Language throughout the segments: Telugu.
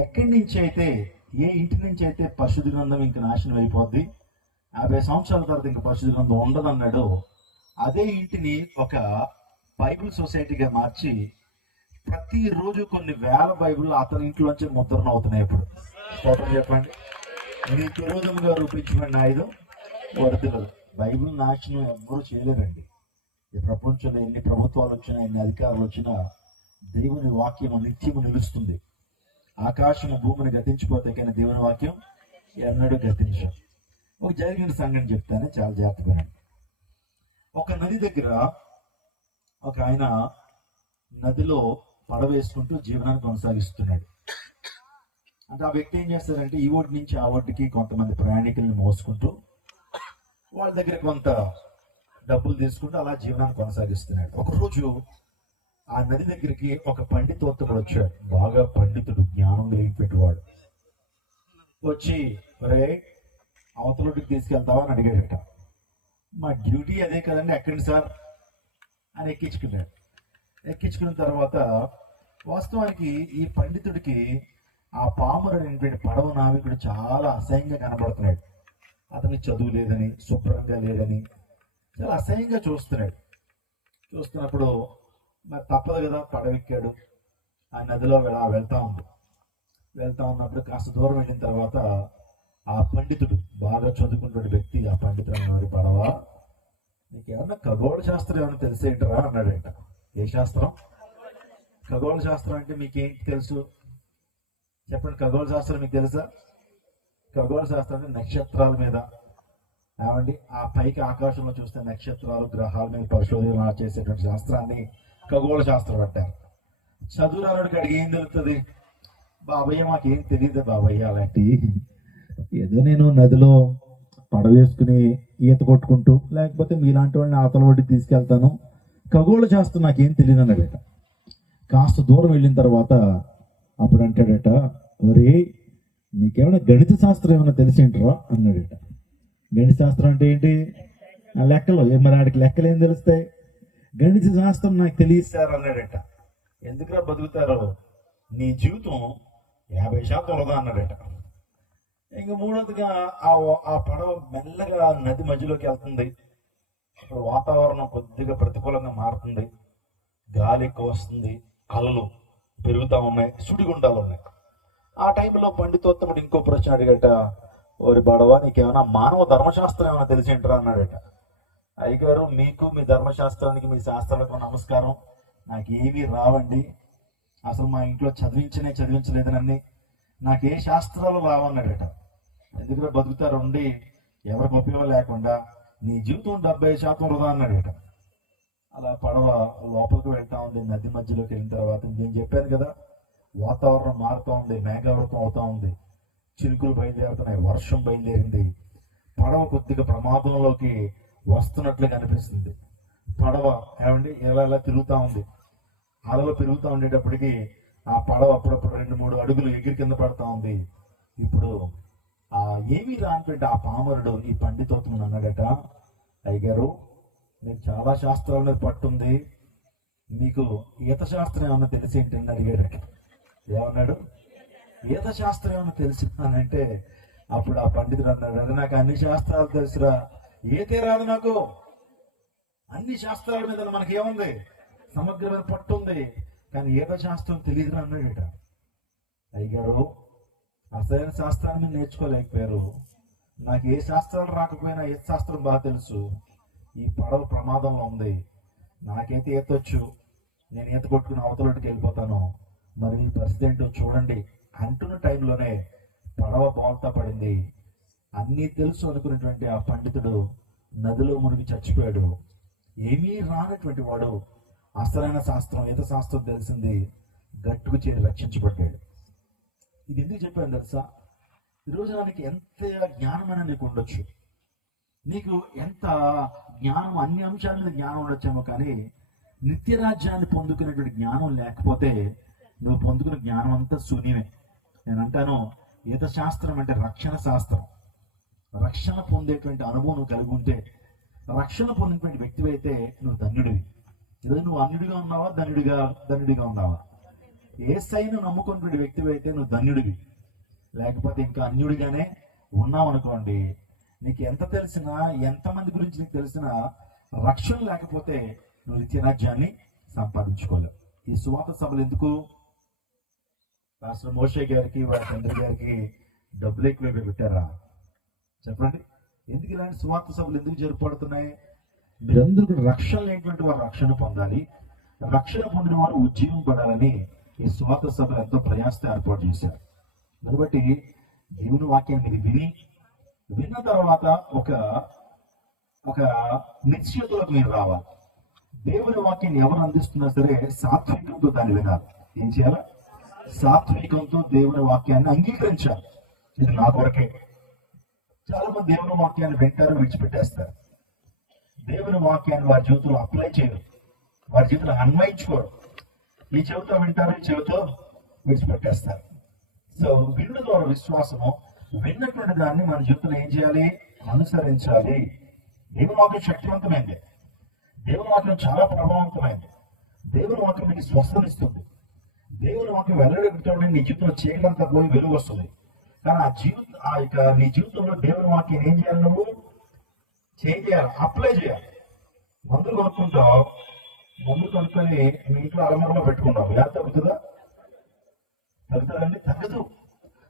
ఎక్కడి నుంచి అయితే, ఏ ఇంటి నుంచి అయితే పరిశుద్ధ గ్రంథం ఇంక నాశనం అయిపోద్ది, 50 సంవత్సరాల తర్వాత ఇంక పరిశుద్ధ గ్రంథం ఉండదన్నాడు, అదే ఇంటిని ఒక బైబిల్ సొసైటీగా మార్చి ప్రతిరోజు కొన్ని వేల బైబిల్ అతని ఇంట్లోంచి ముద్రణ అవుతున్నాయి. ఇప్పుడు స్తోత్రం చెప్పండి. నీ విరోధముగా రూపించబడిన ఆయుధం వర్ధిల్లదు. బైబిల్ నాశనం ఎవ్వరూ చేయలేరండి. ఈ ప్రపంచంలో ఎన్ని ప్రభుత్వాలు వచ్చినా, ఎన్ని అధికారులు వచ్చినా దేవుని వాక్యం నిత్యము నిలుస్తుంది. ఆకాశము భూమిని గతించిపోతే కానీ దేవుని వాక్యం ఎన్నడూ గతించదు. ఒక జరిగిన సంఘటన చెప్తాను, చాలా జాగ్రత్తగా. ఒక నది దగ్గర ఒక ఆయన నదిలో పడవేసుకుంటూ జీవనాన్ని కొనసాగిస్తున్నాడు. అంటే ఆ వ్యక్తి ఏం చేస్తారంటే ఈ ఒడ్డు నుంచి ఆ ఒడ్డుకి కొంతమంది ప్రయాణికుల్ని మోసుకుంటూ వాళ్ళ దగ్గర కొంత డబ్బులు తీసుకుంటూ అలా జీవనాన్ని కొనసాగిస్తున్నాడు. ఒకరోజు ఆ నది దగ్గరికి ఒక పండితోత్తముడు వచ్చాడు. బాగా పండితుడు, జ్ఞానం కలిగిపెట్టేవాడు. వచ్చి, ఒరే అవతలకి తీసుకెళ్తావా అని అడిగాడట. మా డ్యూటీ అదే కదండి, ఎక్కండి సార్ అని ఎక్కించుకున్నాడు. ఎక్కించుకున్న తర్వాత వాస్తవానికి ఈ పండితుడికి ఆ పామరు అనేటువంటి పడవ నావికుడు చాలా అసహ్యంగా కనబడుతున్నాడు. అతనికి చదువు లేదని, శుభ్రంగా లేదని చాలా అసహ్యంగా చూస్తున్నాడు. చూస్తున్నప్పుడు మరి తప్పదు కదా, పడవెక్కాడు. ఆ నదిలో వెళ్తా ఉన్నప్పుడు కాస్త దూరం వెళ్ళిన తర్వాత ఆ పండితుడు, బాగా చదువుకున్న వ్యక్తి, ఆ పండితుడు అన్నాడు, పడవ నీకు ఏమన్నా ఖగోళ శాస్త్రం ఏమన్నా తెలిసేంటరా అన్నాడట. ఏ శాస్త్రం? ఖగోళ శాస్త్రం అంటే మీకేంటి తెలుసు చెప్పండి. ఖగోళ శాస్త్రం మీకు తెలుసా? ఖగోళ శాస్త్రం అంటే నక్షత్రాల మీద, ఏమండి ఆ పైకి ఆకాశంలో చూస్తే నక్షత్రాలు, గ్రహాల మీద పరిశోధన చేసేటువంటి శాస్త్రాన్ని ఖగోళ శాస్త్రం అంటారు. చదువురానికి అడిగి ఏం తెలుస్తుంది? బాబయ్య మాకేం తెలియదు బాబయ్య, అలాంటి ఏదో నేను నదిలో పడవేసుకుని ఈత కొట్టుకుంటూ, లేకపోతే మీలాంటి వాళ్ళని అవతల ఒడ్డుకి తీసుకెళ్తాను, ఖగోళ శాస్త్రం నాకేం తెలియదు అన్నాడట. కాస్త దూరం వెళ్ళిన తర్వాత అప్పుడు అంటాడట, ఒరే నీకేమైనా గణిత శాస్త్రం ఏమైనా తెలిసేంటరా అన్నాడట. గణిత శాస్త్రం అంటే ఏంటి? లెక్కలు. మరి ఆడికి లెక్కలు ఏం తెలుస్తాయి? గణిత శాస్త్రం నాకు తెలియదు సార్ అన్నాడట. ఎందుకురా బతుకుతారో, నీ జీవితం 50% వృధా అన్నాడట. ఇంకా మూడోదిగా ఆ పడవ మెల్లగా నది మధ్యలోకి వెళ్తుంది. ఇప్పుడు వాతావరణం కొద్దిగా ప్రతికూలంగా మారుతుంది, గాలి ఎక్కువ వస్తుంది, కలలు పెరుగుతూ ఉన్నాయి, సుడిగుండాలు ఉన్నాయి. ఆ టైంలో పండితోత్తముడు ఇంకో ప్రశ్న అడిగట, ఓరి బడవ నీకేమైనా మానవ ధర్మశాస్త్రం ఏమైనా తెలిసేంటరా అన్నాడట. అయ్యగారు మీకు మీ ధర్మశాస్త్రానికి మీ శాస్త్రాలకు నమస్కారం, నాకు ఏమీ రావండి, అసలు మా ఇంట్లో చదివించలేదనని, నాకు ఏ శాస్త్రాలు రావన్నాడట. ఎందుకంటే బతుకుతారు ఉండి ఎవరికి ఉపయోగం లేకుండా నీ జీవితం 70% వృధా అన్నాడట. అలా పడవ లోపలికి వెళ్తా ఉంది. నది మధ్యలోకి వెళ్ళిన తర్వాత నేను చెప్పాను కదా, వాతావరణం మారుతూ ఉంది, మేఘావృతం అవుతా ఉంది, చిరుకులు బయలుదేరుతున్నాయి, వర్షం బయలుదేరింది. పడవ కొద్దిగా ప్రమాదంలోకి వస్తున్నట్లుగా అనిపిస్తుంది. పడవ ఏమండి ఎలా తిరుగుతూ ఉంది. అలలు పెరుగుతూ ఉండేటప్పటికి ఆ పడవ అప్పుడప్పుడు 2-3 అడుగులు ఎగిరి కింద పడతా ఉంది. ఇప్పుడు ఏమీ రానిపెట్టి ఆ పామరుడు ఈ పండితోత్తముడు అన్నాడట, అయ్యగారు మీకు చాలా శాస్త్రాల మీద పట్టుంది, మీకు ఈత శాస్త్రం ఏమన్నా తెలిసి ఏంటని అడిగాడట. ఏమన్నాడు? ఈత శాస్త్రం ఏమన్నా తెలిసిందానంటే అప్పుడు ఆ పండితుడు అన్నాడు, అది నాకు అన్ని శాస్త్రాలు తెలుసురా, ఈతే రాదు నాకు, అన్ని శాస్త్రాల మీద మనకేముంది, సమగ్రమైన పట్టు ఉంది, కానీ ఈత శాస్త్రం తెలియదు అన్నాడట. అయ్యగారు అసలైన శాస్త్రాన్ని మీరు నేర్చుకోలేకపోయారు, నాకు ఏ శాస్త్రాలు రాకపోయినా ఈత శాస్త్రం బాగా తెలుసు, ఈ పడవ ప్రమాదంలో ఉంది, నాకైతే ఈతొచ్చు, నేను ఈత కొట్టుకుని అవతలకి వెళ్ళిపోతాను, మరి మీ పరిస్థితి ఏంటో చూడండి అంటున్న టైంలోనే పడవ బోల్తా పడింది. అన్నీ తెలుసు అనుకున్నటువంటి ఆ పండితుడు నదిలో మునిగి చచ్చిపోయాడు. ఏమీ రానటువంటి వాడు అసలైన శాస్త్రం, ఈత శాస్త్రం తెలిసింది, గట్టుకు చేరి రక్షించబడ్డాడు. ఇది ఎందుకు చెప్పాను తెలుసా? ఈరోజు నాకు ఎంత జ్ఞానమైనా నీకు ఉండొచ్చు, నీకు ఎంత జ్ఞానం, అన్ని అంశాల మీద జ్ఞానం ఉండొచ్చేమో, కానీ నిత్యరాజ్యాన్ని పొందుకునేటువంటి జ్ఞానం లేకపోతే నువ్వు పొందుకునే జ్ఞానం అంతా శూన్యమే. నేను అంటాను, ఈత శాస్త్రం అంటే రక్షణ శాస్త్రం. రక్షణ పొందేటువంటి అనుభవం నువ్వు కలిగి ఉంటే, రక్షణ పొందినటువంటి వ్యక్తి అయితే నువ్వు ధన్యుడివి. ఈరోజు నువ్వు అన్యుడిగా ఉన్నావా, ధన్యుడిగా ఉన్నావా? యేసయ్యను నమ్ముకున్న వ్యక్తి అయితే నువ్వు ధన్యుడివి. లేకపోతే ఇంకా అన్యుడిగానే ఉన్నావు అనుకోండి, నీకు ఎంత తెలిసినా, ఎంతమంది గురించి నీకు తెలిసినా, రక్షణ లేకపోతే నువ్వు నిత్యరాజ్యాన్ని సంపాదించుకోలేవు. ఈ సువార్త సభలు ఎందుకు? పాస్టర్ మోషే గారికి వారి తండ్రి గారికి డబ్బులు ఎక్కువ పెట్టారా? చెప్పండి. ఎందుకు ఇలాంటి సువార్త సభలు ఎందుకు జరుపబడుతున్నాయి? మీరందరూ కూడా రక్షణ లేనటువంటి వారు రక్షణ పొందాలి, రక్షణ పొందిన వారు ఉజ్జీవం పడాలని ఈ సువార్త సభలు ఎంతో ప్రయాసతో ఏర్పాటు చేశారు. కాబట్టి దేవుని వాక్యాన్ని మీరు విన్న తర్వాత ఒక నిశ్చయతలోకి మీరు రావాలి. దేవుని వాక్యాన్ని ఎవరు అందిస్తున్నా సరే సాత్వికంతో దాన్ని వినాలి. ఏం చేయాలి? సాత్వికంతో దేవుని వాక్యాన్ని అంగీకరించాలి. ఇది నా కొరకే. చాలా మంది దేవుని వాక్యాన్ని వింటారు, విడిచిపెట్టేస్తారు. దేవుని వాక్యాన్ని వారి జీవితంలో అప్లై చేయరు, వారి జీవితంలో అన్వయించుకోరు. ఈ చెవితో వింటారు, ఈ చెవితో విడిచిపెట్టేస్తారు. సో విన్న ద్వారా విశ్వాసము, విన్నటువంటి దాన్ని మన జీవితంలో ఏం చేయాలి? అనుసరించాలి. దేవుని వాక్యం శక్తివంతమైంది, దేవుని వాక్యం చాలా ప్రభావవంతమైంది. దేవుని వాక్యం నీకు స్వస్థనిస్తుంది. దేవుని వాక్యం వెల్లడితోనే నీ జీవితంలో చీకలంతా పోయి వెలుగు వస్తుంది. కానీ నీ జీవితంలో దేవుని వాక్యం ఏం చేయాలి? నువ్వు చేయాలి, అప్లై చేయాలి. మందులు కొనుక్కుంటావు, మందులు కొనుక్కొని మీ ఇంట్లో అలమరలో పెట్టుకుంటావు. ఎలా తగ్గుతుందా? తగ్గుతుందండి? తగ్గదు.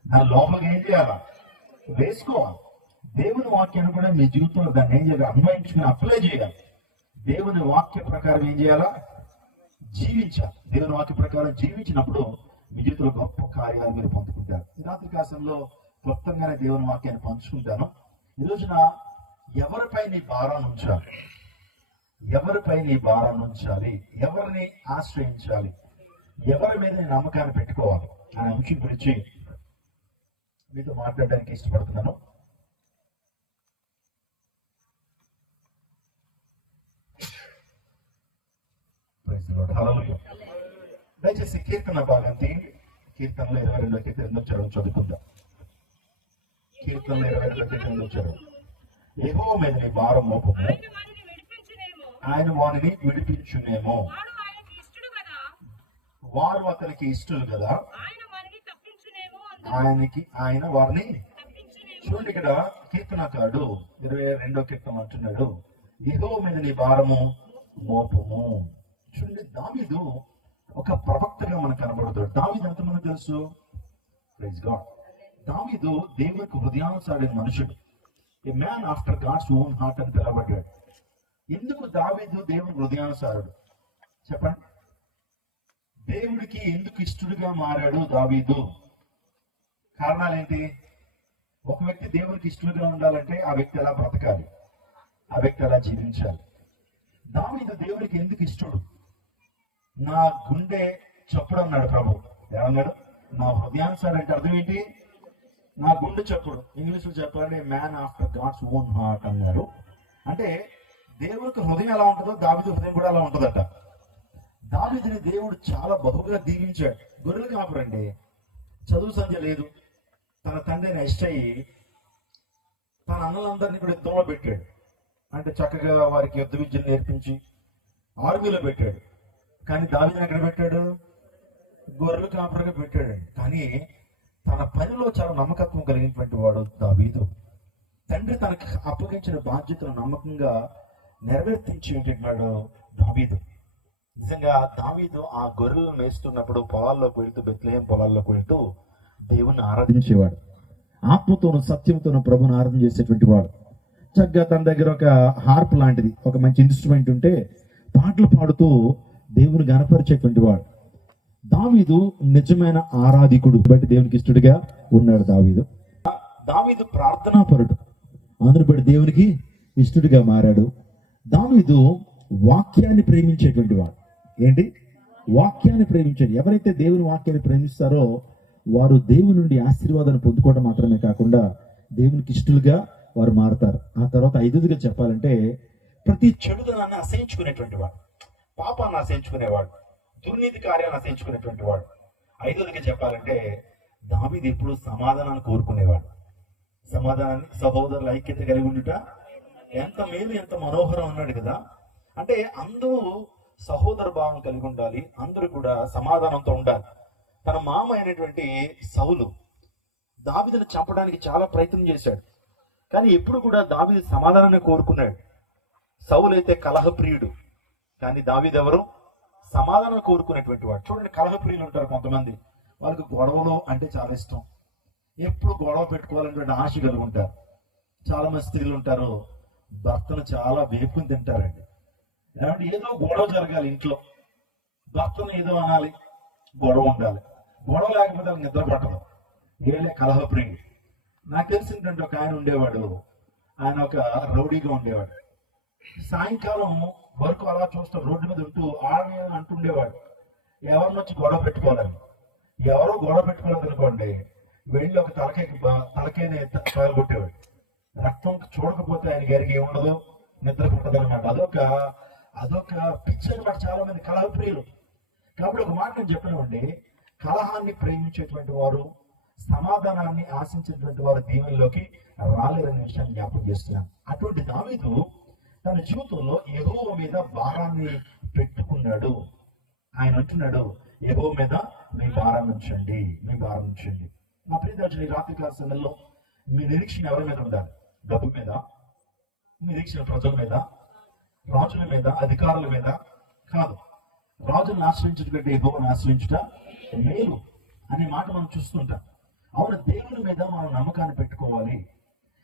దాని లోపలికి ఏం చేయాలా? వేసుకోవాలి. దేవుని వాక్యాన్ని కూడా మీ జీవితంలో దాన్ని ఏం చేయాలి? అన్వయించుకుని అప్లై చేయాలి. దేవుని వాక్య ప్రకారం ఏం చేయాలా? జీవించాలి. దేవుని వాక్య ప్రకారం జీవించినప్పుడు మీ జీవితంలో గొప్ప కార్యాలు మీరు పొందుకుంటారు. ఈ రాత్రి కాలంలో క్లుప్తంగానే దేవుని వాక్యాన్ని పంచుకుంటాను. ఈ రోజున ఎవరిపై నీ భారాన్ని ఉంచాలి? ఎవరిపై నీ భారాన్ని ఉంచాలి? ఎవరిని ఆశ్రయించాలి? ఎవరి మీద నీ నమ్మకాన్ని పెట్టుకోవాలి అనే అంశం గురించి మీతో మాట్లాడడానికి ఇష్టపడుతున్నాను. దయచేసి కీర్తన భాగం తీయండి. కీర్తనలో 22వ కీర్తనలో చదువుకుందాం. కీర్తనలో 22వ కీర్తనలో చదువు. యెహోవా మీద నీ భారం మోపము, ఆయన వారిని విడిపించునేమో. వారు అతనికి ఇష్టలు కదా, ఆయన వారిని. చూడండి, ఇక్కడ కీర్తనకారుడు 22వ కీర్తన అంటున్నాడు, యెహోవా మీద నీ భారము మోపము. చూడండి, దావీదు ఒక ప్రవక్తగా మనకు కనబడతాడు. దావీదు ఎంతమంది తెలుసు? Praise God. దావీదు దేవునికి హృదయానుసారైన మనుషుడు, a man after God's own heart అని పిలవబడ్డాడు. ఎందుకు దావీదు దేవుని హృదయానుసారుడు? చెప్పండి. దేవుడికి ఎందుకు ఇష్టడుగా మారాడు దావీదు? కారణాలు ఏంటి? ఒక వ్యక్తి దేవునికి ఇష్టడుగా ఉండాలంటే ఆ వ్యక్తి ఎలా బ్రతకాలి, ఆ వ్యక్తి ఎలా జీవించాలి. దావీదు దేవునికి ఎందుకు ఇష్టడు? నా గుండె చప్పుడు అన్నాడు ప్రభు. ఏమన్నాడు? నా హృదయానుసారం అంటే అర్థం ఏంటి? నా గుండె చప్పుడు. ఇంగ్లీష్ లో చెప్పాలంటే man after God's own heart అన్నారు. అంటే దేవుడికి హృదయం ఎలా ఉంటుందో దావీదు హృదయం కూడా అలా ఉంటుందట. దావీదుని దేవుడు చాలా బహుగా దీవించాడు. గొర్రెలు కాపురండి, చదువు సంధ్య లేదు. తన తండ్రిని ఇష్టయి తన అన్నలందరినీ కూడా యుద్ధంలో పెట్టాడు. అంటే చక్కగా వారికి యుద్ధ విద్యను నేర్పించి ఆర్మీలో పెట్టాడు. కానీ దావీదుని ఎక్కడ పెట్టాడు? గొర్రెలు కాపురంగా పెట్టాడు. కానీ తన పనిలో చాలా నమ్మకత్వం కలిగినటువంటి వాడు దావీదు. తండ్రి తనకి అప్పగించిన బాధ్యతను నమ్మకంగా నెరవేర్తించేటటువంటి దావీదు. నిజంగా దావీదు ఆ గొర్రెలను మేస్తున్నప్పుడు పొలాల్లోకి వెళ్తూ, బెత్లెహేం పొలాల్లోకి వెళ్తూ దేవుణ్ణి ఆరాధించేవాడు. ఆత్మతోను సత్యంతోను ప్రభుని ఆరాధన చేసేటువంటి వాడు. చక్కగా తన దగ్గర ఒక హార్ప్ లాంటిది, ఒక మంచి ఇన్స్ట్రుమెంట్ ఉంటే పాటలు పాడుతూ దేవుని గణపరిచేటువంటి వాడు. దావీదు నిజమైన ఆరాధికుడు, బట్టి దేవునికి ఇష్టడుగా ఉన్నాడు దావీదు. దావీదు ప్రార్థనాపరుడు, అందును బట్టి దేవునికి ఇష్టడుగా మారాడు. దావీదు వాక్యాన్ని ప్రేమించేటువంటి వాడు. ఏంటి? వాక్యాన్ని ప్రేమించాడు. ఎవరైతే దేవుని వాక్యాన్ని ప్రేమిస్తారో వారు దేవుని నుండి ఆశీర్వాదాన్ని పొందుకోవడం మాత్రమే కాకుండా దేవునికి ఇష్టలుగా వారు మారుతారు. ఆ తర్వాత ఐదుగా చెప్పాలంటే ప్రతి చెడుదనాన్ని అసహించుకునేటువంటి వాడు, పాపాన్ని అసహించుకునేవాడు, దుర్నీతి కార్యాన్ని అసహించుకునేటువంటి వాడు. ఐదవదిగా చెప్పాలంటే దావీదు ఎప్పుడు సమాధానాన్ని కోరుకునేవాడు. సమాధానాన్ని, సహోదరుల ఐక్యత కలిగి ఉండుట ఎంత మేలు, ఎంత మనోహరం అన్నాడు కదా. అంటే అందరూ సహోదర భావం కలిగి ఉండాలి, అందరూ కూడా సమాధానంతో ఉండాలి. తన మామ అయినటువంటి సౌలు దావీదును చంపడానికి చాలా ప్రయత్నం చేశాడు. కానీ ఎప్పుడు కూడా దావీదు సమాధానాన్ని కోరుకున్నాడు. సౌలు అయితే కలహప్రియుడు, కానీ దావీదు ఎవరు? సమాధానం కోరుకునేటువంటి వాడు. చూడండి, కలహప్రియులు ఉంటారు కొంతమంది, వాళ్ళకి గొడవలు అంటే చాలా ఇష్టం, ఎప్పుడు గొడవ పెట్టుకోవాలనేటువంటి ఆశ కలిగి ఉంటారు. చాలా మంది స్త్రీలు ఉంటారు, భర్తను చాలా వేపుకుని తింటారండి. ఏమంటే ఏదో గొడవ జరగాలి ఇంట్లో, భర్తను ఏదో అనాలి, గొడవ ఉండాలి. గొడవ లేకపోతే నిద్ర పట్టదు. ఏలే కలహప్రియుడు. నాకు తెలిసినటువంటి ఒక ఆయన ఉండేవాడు, ఆయన ఒక రౌడీగా ఉండేవాడు. సాయంకాలం వరకు అలా చూస్తూ రోడ్డు మీద ఉంటూ ఆడ అంటుండేవాడు, ఎవరిని వచ్చి గొడవ పెట్టుకోవాలని. ఎవరో గొడవ పెట్టుకోలేదు అనుకోండి, వెళ్ళి ఒక తలకైనే పగలగొట్టేవాడు. రక్తం చూడకపోతే ఆయన గారికి ఏముండదు, నిద్ర పుట్టదు అనమాట. అదొక పిచ్చి అనమాట చాలా మంది కలహప్రియులు. కాబట్టి ఒక మాట నేను చెప్పినండి, కలహాన్ని ప్రేమించేటువంటి వారు, సమాధానాన్ని ఆశించేటువంటి వారు దీవెనలోకి రాలేరనే విషయాన్ని జ్ఞాపకం చేస్తున్నాను. అటువంటి దావీదు తన జీవితంలో యెహోవా మీద భారాన్ని పెట్టుకున్నాడు. ఆయన అంటున్నాడు, యెహోవా మీద మీ భారాన్ని ఉంచండి, మీ భారం ఉంచండి. మా ప్రియదర్శని రాత్రి కాల సమయంలో మీ నిరీక్షణ ఎవరి మీద ఉండాలి? డబ్బు మీద? మీ నిరీక్షణ ప్రజల మీద, రాజుల మీద, అధికారుల మీద కాదు. రాజులను ఆశ్రయించుట యెహోవాను ఆశ్రయించుట మేలు అనే మాట మనం చూస్తుంటాం. అవును, దేవుని మీద మనం నమ్మకాన్ని పెట్టుకోవాలి,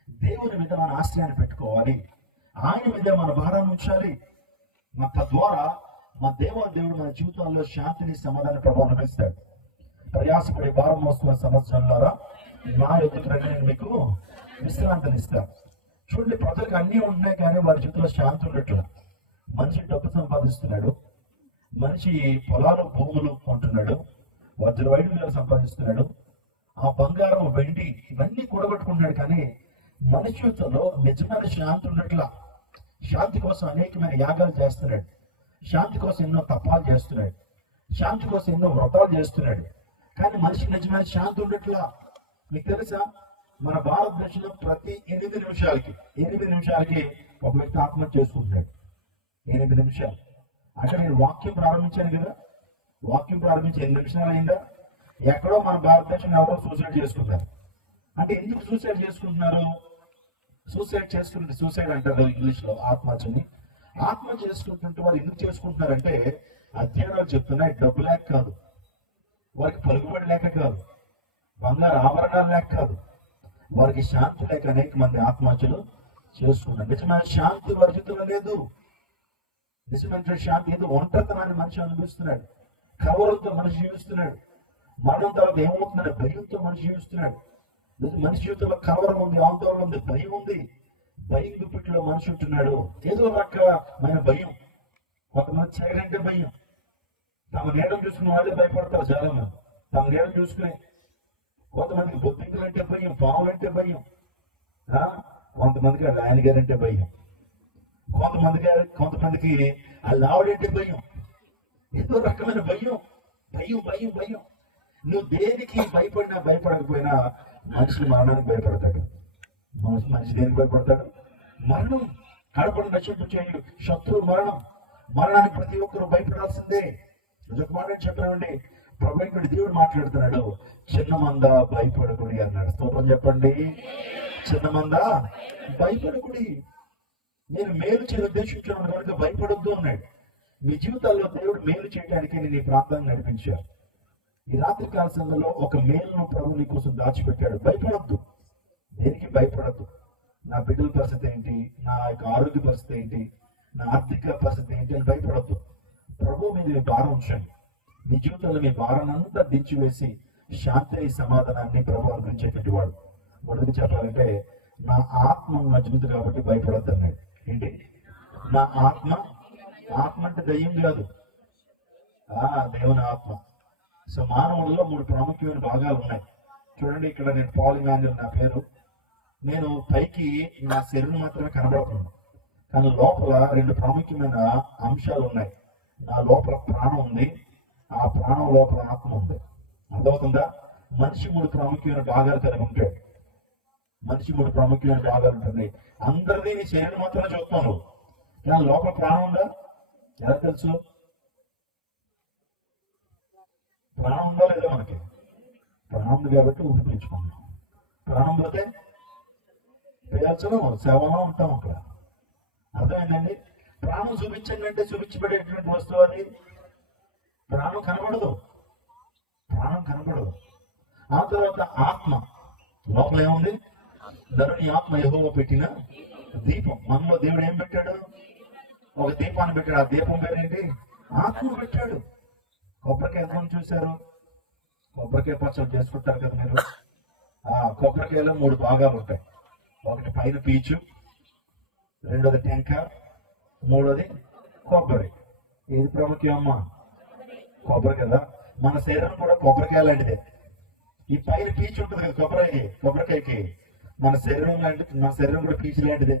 దేవుని మీద మన ఆశ్రయాన్ని పెట్టుకోవాలి, ఆయన మీద మన భారాన్ని ఉంచాలి. తద్వారా మా దేవుడు మన జీవితాల్లో శాంతిని, సమాధాన ప్రభావం ఇస్తాడు. ప్రయాసపడి భారం మోస్తున్న సంవత్సరాల నా ఎదుటి నేను మీకు విశ్రాంతిని ఇస్తాను. చూడండి, ప్రజలకు అన్నీ ఉంటున్నాయి కానీ వారి జీవితంలో శాంతి ఉండట్లేదు. మనిషి డబ్బు సంపాదిస్తున్నాడు, మనిషి పొలాలు భూములు కొంటున్నాడు, వజ్ర వైడూర్యాలు సంపాదిస్తున్నాడు, ఆ బంగారం వెండి ఇవన్నీ కూడబెట్టుకుంటున్నాడు. కానీ మనిషి జీవితంలో నిజమైన శాంతి ఉండట్లా. శాంతి కోసం అనేకమైన యాగాలు చేస్తున్నాడు, శాంతి కోసం ఎన్నో తపాలు చేస్తున్నాడు, శాంతి కోసం ఎన్నో వ్రతాలు చేస్తున్నాడు. కానీ మనిషికి నిజమైన శాంతి ఉండట్లా. మీకు తెలుసా, మన భారతదేశంలో ప్రతి 8 నిమిషాలకి ఒక వ్యక్తి ఆత్మహత్య చేసుకుంటున్నాడు. 8 నిమిషాలు అంటే నేను వాక్యం ప్రారంభించాను కదా, వాక్యం ప్రారంభించి 8 నిమిషాలు అయిందా? ఎక్కడో మన భారతదేశంలో ఎవరో సూసైడ్ చేసుకుంటారు. అంటే ఎందుకు సూసైడ్ చేసుకుంటున్నారు? సూసైడ్ అంటారు ఇంగ్లీష్ లో ఆత్మహత్యని. ఆత్మహత్య చేసుకుంటుంటే వారు ఎందుకు చేసుకుంటున్నారంటే అధ్యయనాలు చెప్తున్నాయి, డబ్బు లేక కాదు, వారికి పలుకుబడి లేక కాదు, బంగారు ఆభరణాలు లేక కాదు, వారికి శాంతి లేక అనేక మంది ఆత్మహత్యలు చేసుకున్నారు. నిజమైన శాంతి వారి జీవితంలో లేదు. నిజమైన శాంతి ఏదో ఒంటరితనాన్ని మనిషి అనుభవిస్తున్నాడు, కలవరంతో మనిషి జీవిస్తున్నాడు, మరణం తర్వాత ఏమవుతుందనే భయంతో మనిషి జీవిస్తున్నాడు. మనిషి జీవితంలో కలవరం ఉంది, ఆందోళన ఉంది, భయం ఉంది. భయం గుప్పిట్లో మనిషి ఉంటున్నాడు. ఏదో రకమైన భయం. కొంతమంది చీకటంటే భయం, తమ నీడను చూసుకుని వాళ్ళే భయపడతారు చాలా మంది. తమ నీడను చూసుకుని, కొంతమందికి బొద్దింకలు అంటే భయం, పాములు అంటే భయం, కొంతమందికి ఆయన గారంటే భయం, కొంతమందికి ఆ లావుడంటే భయం. ఏదో రకమైన భయం భయం భయం భయం. నువ్వు దేనికి భయపడినా భయపడకపోయినా మనిషి మరణానికి భయపడతాడు. మనిషి దేనికి భయపడతాడు? మరణం. కడపడి నశింపు చేయు శత్రువు మరణం. మరణానికి ప్రతి ఒక్కరు భయపడాల్సిందే. ఒక మాట చెప్పానండి, ప్రభుత్వ దేవుడు మాట్లాడుతున్నాడు, చిన్న మంద భయపడకుడి అన్నాడు. స్తోత్రం చెప్పండి. చిన్న మంద భయపడకుడి, నేను మేలు చేయ ఉద్దేశించాను కనుక భయపడొద్దు అన్నాడు. మీ జీవితాల్లో దేవుడు మేలు చేయడానికి నేను ఈ ప్రాంతాన్ని నడిపించాను. ఈ రాత్రి కాల సమయంలో ఒక మేలును ప్రభు నీ కోసం దాచిపెట్టాడు. భయపడొద్దు, దేనికి భయపడద్దు. నా బిడ్డల పరిస్థితి ఏంటి, నా యొక్క ఆరోగ్య పరిస్థితి ఏంటి, నా ఆర్థిక పరిస్థితి ఏంటి అని భయపడద్దు. ప్రభు మీద మీ భారం ఉంచండి. మీ జీవితంలో మీ భారాన్ని అంతా దించివేసి శాంతిని, సమాధానాన్ని ప్రభు అనుభవించేటువంటి వాడు. మొదటి చెప్పాలంటే నా ఆత్మ మజబూతు కాబట్టి భయపడద్దు అన్నాడు. ఏంటి? నా ఆత్మ అంటే దయ్యం కాదు, దేవుని ఆత్మ. సో మానవుల్లో 3 ప్రాముఖ్యమైన భాగాలు ఉన్నాయి. చూడండి, ఇక్కడ నేను పాల్ ఇమాన్యుయల్ నా పేరు. నేను పైకి నా శరీరం మాత్రమే కనబడుతున్నాను, కానీ లోపల 2 ప్రాముఖ్యమైన అంశాలు ఉన్నాయి. నా లోపల ప్రాణం ఉంది, ఆ ప్రాణం లోపల ఆత్మ ఉంది. అర్థమవుతుందా? మనిషి 3 ప్రాముఖ్యమైన భాగాలు కలిగి ఉంటాడు. మనిషి 3 ప్రాముఖ్యమైన భాగాలు ఉంటున్నాయి. అందరినీ నీ శరీరం మాత్రమే చూస్తున్నాను, కానీ లోపల ప్రాణం ఉందా? ఎలా తెలుసు? ప్రాణం ఉందా లేదా మనకి? ప్రాణం ఉంది కాబట్టి ఊపి పీల్చుకుంటున్నాం. ప్రాణం పోతే పేల్చడం సేవలో ఉంటాం అక్కడ. అర్థమైందండి? ప్రాణం చూపించండి అంటే చూపించబడేటువంటి వస్తువు అది. ప్రాణం కనబడదు, ప్రాణం కనబడదు. ఆ తర్వాత ఆత్మ, లోపల ఏముంది? ధరుని ఆత్మ యెహోవా పెట్టిన దీపం. మనలో దేవుడు ఏం పెట్టాడు? ఒక దీపాన్ని పెట్టాడు. ఆ దీపం పేరేంటి? ఆత్మ పెట్టాడు. కొబ్బరికాయ ఎంతమంది చూశారు? కొబ్బరికాయ పచ్చడి చేసుకుంటారు కదా మీరు. ఆ కొబ్బరికాయలో 3 భాగాలు ఉంటాయి. ఒకటి పైన పీచు, రెండోది టెంక, మూడోది కొబ్బరి. ఏది ప్రాముఖ్యం అమ్మా? కొబ్బరి కదా. మన శరీరం కూడా కొబ్బరికాయ లాంటిదే. ఈ పైన పీచు ఉంటుంది కదా కొబ్బరికాయకి. మన శరీరం కూడా పీచు లాంటిదే.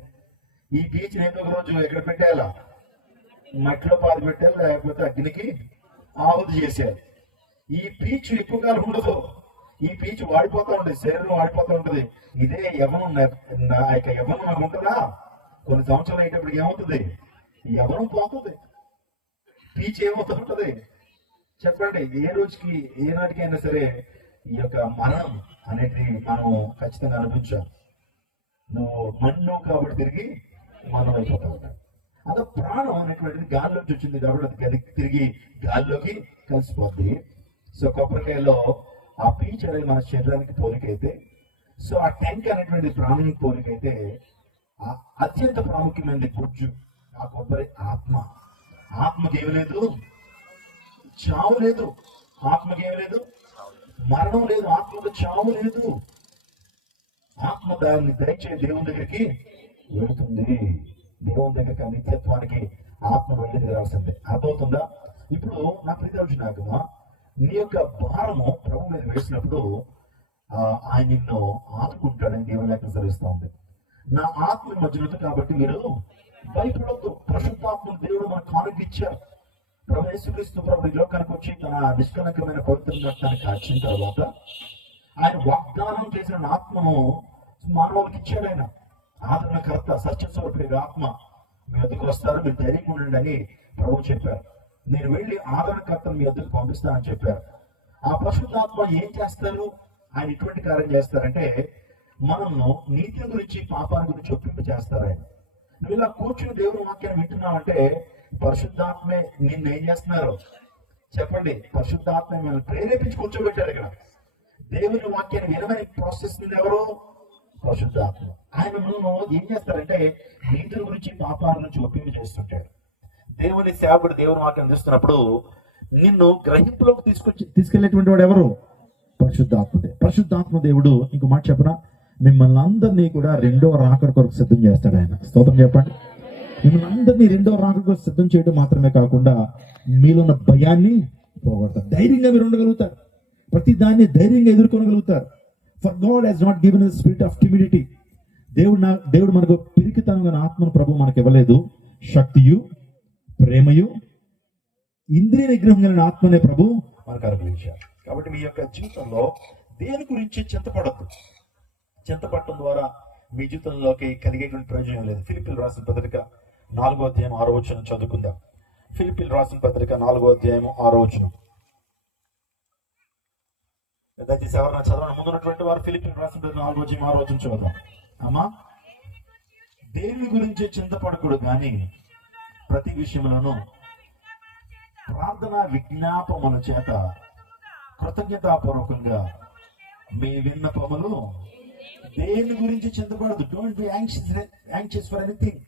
ఈ పీచుని ఏదో ఒక రోజు ఎక్కడ పెట్టేయాలా? మట్టిలో పాతి పెట్టాలి, లేకపోతే అగ్నికి ఆహుతి చేసేయాలి. ఈ పీచు ఎక్కువ కాలం ఉండదు. ఈ పీచు వాడిపోతూ ఉంటుంది, శరీరం వాడిపోతూ ఉంటుంది. ఇదే యవ్వనం. యవ్వనం నాకు ఉంటుందా? కొన్ని సంవత్సరాలు అయ్యేటప్పటికి ఏమవుతుంది? యవ్వనం పోతుంది, పీచు ఏమవుతుంటుంది చెప్పండి? ఏ రోజుకి ఏ నాటికైనా సరే ఈ యొక్క మరణం అనేది మనం ఖచ్చితంగా అనిపించాలి. నువ్వు మన్ను కాబట్టి తిరిగి మనం అయిపోతా ఉంటాం. అదో ప్రాణం అనేటువంటిది గాల్లోకి వచ్చింది కాబట్టి అది తిరిగి గాల్లోకి కలిసిపోద్ది. సో కొబ్బరికాయలో ఆ పీచు అనేది మన శరీరానికి పోలికైతే, సో ఆ టెంక్ అనేటువంటి ప్రాణానికి పోలికైతే, అత్యంత ప్రాముఖ్యమైనది గుజ్జు ఆ కొబ్బరి ఆత్మ. ఆత్మకి ఏమి లేదు? చావు లేదు. ఆత్మకి ఏమి లేదు? మరణం లేదు. ఆత్మకు చావు లేదు. ఆత్మ దాన్ని దయచే దేవుని దగ్గరికి వెళుతుంది. దేవుని దగ్గరికి నిత్యత్వానికి ఆత్మ వెళ్ళి తీరాల్సిందే. అర్థమవుతుందా? ఇప్పుడు నా ప్రియదర్శనాగమా, నీ యొక్క భారము ప్రభు మీద వేసినప్పుడు ఆయన నిన్ను ఆదుకుంటాడని దేవుని లేఖనం సెలవిస్తూ ఉంది. నా ఆత్మ మధ్యలో కాబట్టి మీరు భయపడద్దు. పరిశుద్ధాత్మ దేవుడు మనకు కానుక ఇచ్చారు. ప్రభు యేసుక్రీస్తు ప్రభు ఈ లోకానికి వచ్చి తన నిష్కలంకమైన పవిత్ర రక్తాన్ని కాచిన తర్వాత ఆయన వాగ్దానం చేసిన ఆత్మను మానవులకు ఇచ్చాడు. ఆయన ఆదరణకర్త, సత్యస్వరూపి ఆత్మ మీ వద్దకు వస్తారు, మీరు ధైర్యంగా ఉండండి అని ప్రభు చెప్పారు. నేను వెళ్ళి ఆదరణకర్తను మీ వద్దకు పంపిస్తానని చెప్పారు. ఆ పరిశుద్ధాత్మ ఏం చేస్తారు? ఆయన ఇటువంటి కార్యం చేస్తారంటే మనల్ని నీతి గురించి పాపాల గురించి ఒప్పింపు చేస్తారు. ఆయన నువ్వు ఇలా కూర్చుని దేవుని వాక్యాన్ని వింటున్నావంటే పరిశుద్ధాత్మే నిన్ను ఏం చేస్తున్నారు చెప్పండి? పరిశుద్ధాత్మ మిమ్మల్ని ప్రేరేపించి కూర్చోబెట్టారు ఇక్కడ. దేవుని వాక్యాన్ని వినమని ప్రాసెస్ ఎవరు? పరిశుద్ధాత్మ. ఆయన నువ్వు ఏం చేస్తారంటే నీతి గురించి పాపాల నుంచి ఒప్పింపు చేస్తుంటాడు. దేవుని సేవకుడు దేవుని వాక్యం అందిస్తున్నప్పుడు నిన్ను గ్రహింపులోకి తీసుకెళ్లేటువంటి వాడు ఎవరు? పరిశుద్ధాత్మదే. పరిశుద్ధాత్మ దేవుడు ఇంకో మాట చెప్పనా, మిమ్మల్ని అందరినీ కూడా 2వ రాకడ కొరకు సిద్ధం చేస్తాడు ఆయన. స్తోత్రం చెప్పండి. మిమ్మల్ని అందరినీ 2వ రాకడ కొరకు సిద్ధం చేయడం మాత్రమే కాకుండా మీలో ఉన్న భయాన్ని పోగొడతారు. ధైర్యంగా మీరు ఉండగలుగుతారు. ప్రతి దాన్ని ధైర్యంగా ఎదుర్కొనగలుగుతారు. For God has not given us spirit of timidity. దేవుడు మనకు పిరికితనమైన ఆత్మను ప్రభు మనకు ఇవ్వలేదు. శక్తియు, ప్రేమయు, ఇంద్రియ నిగ్రహం కలిగిన ఆత్మనే ప్రభు మనకు అనుగ్రహించారు. కాబట్టి మీ యొక్క జీవితంలో దేని గురించి చింతపడద్దు. చింతపడటం ద్వారా మీ జీవితంలోకి కలిగేటువంటి ప్రయోజనం లేదు. ఫిలిప్పీయులకు రాసిన పత్రిక 4వ అధ్యాయం 6వ వచనం చదువుకుందాం. ఫిలిప్పీయులకు రాసిన పత్రిక 4వ అధ్యాయం 6వ వచనం. దయచేసి ఎవరైనా చదవడం ముందున్నటువంటి వారు ఫిలిప్పీయులకు రాసిన పత్రిక 4వ అధ్యాయం 6వ వచనం చదువుదాం. అమ్మా, దేని గురించి చింతపడకూడదు కానీ ప్రతి విషయంలోనూ ప్రార్థన విజ్ఞాపముల చేత కృతజ్ఞతాపూర్వకంగా మీ విన్నపములు దేని గురించి చింతపడదు. Don't be anxious for anything.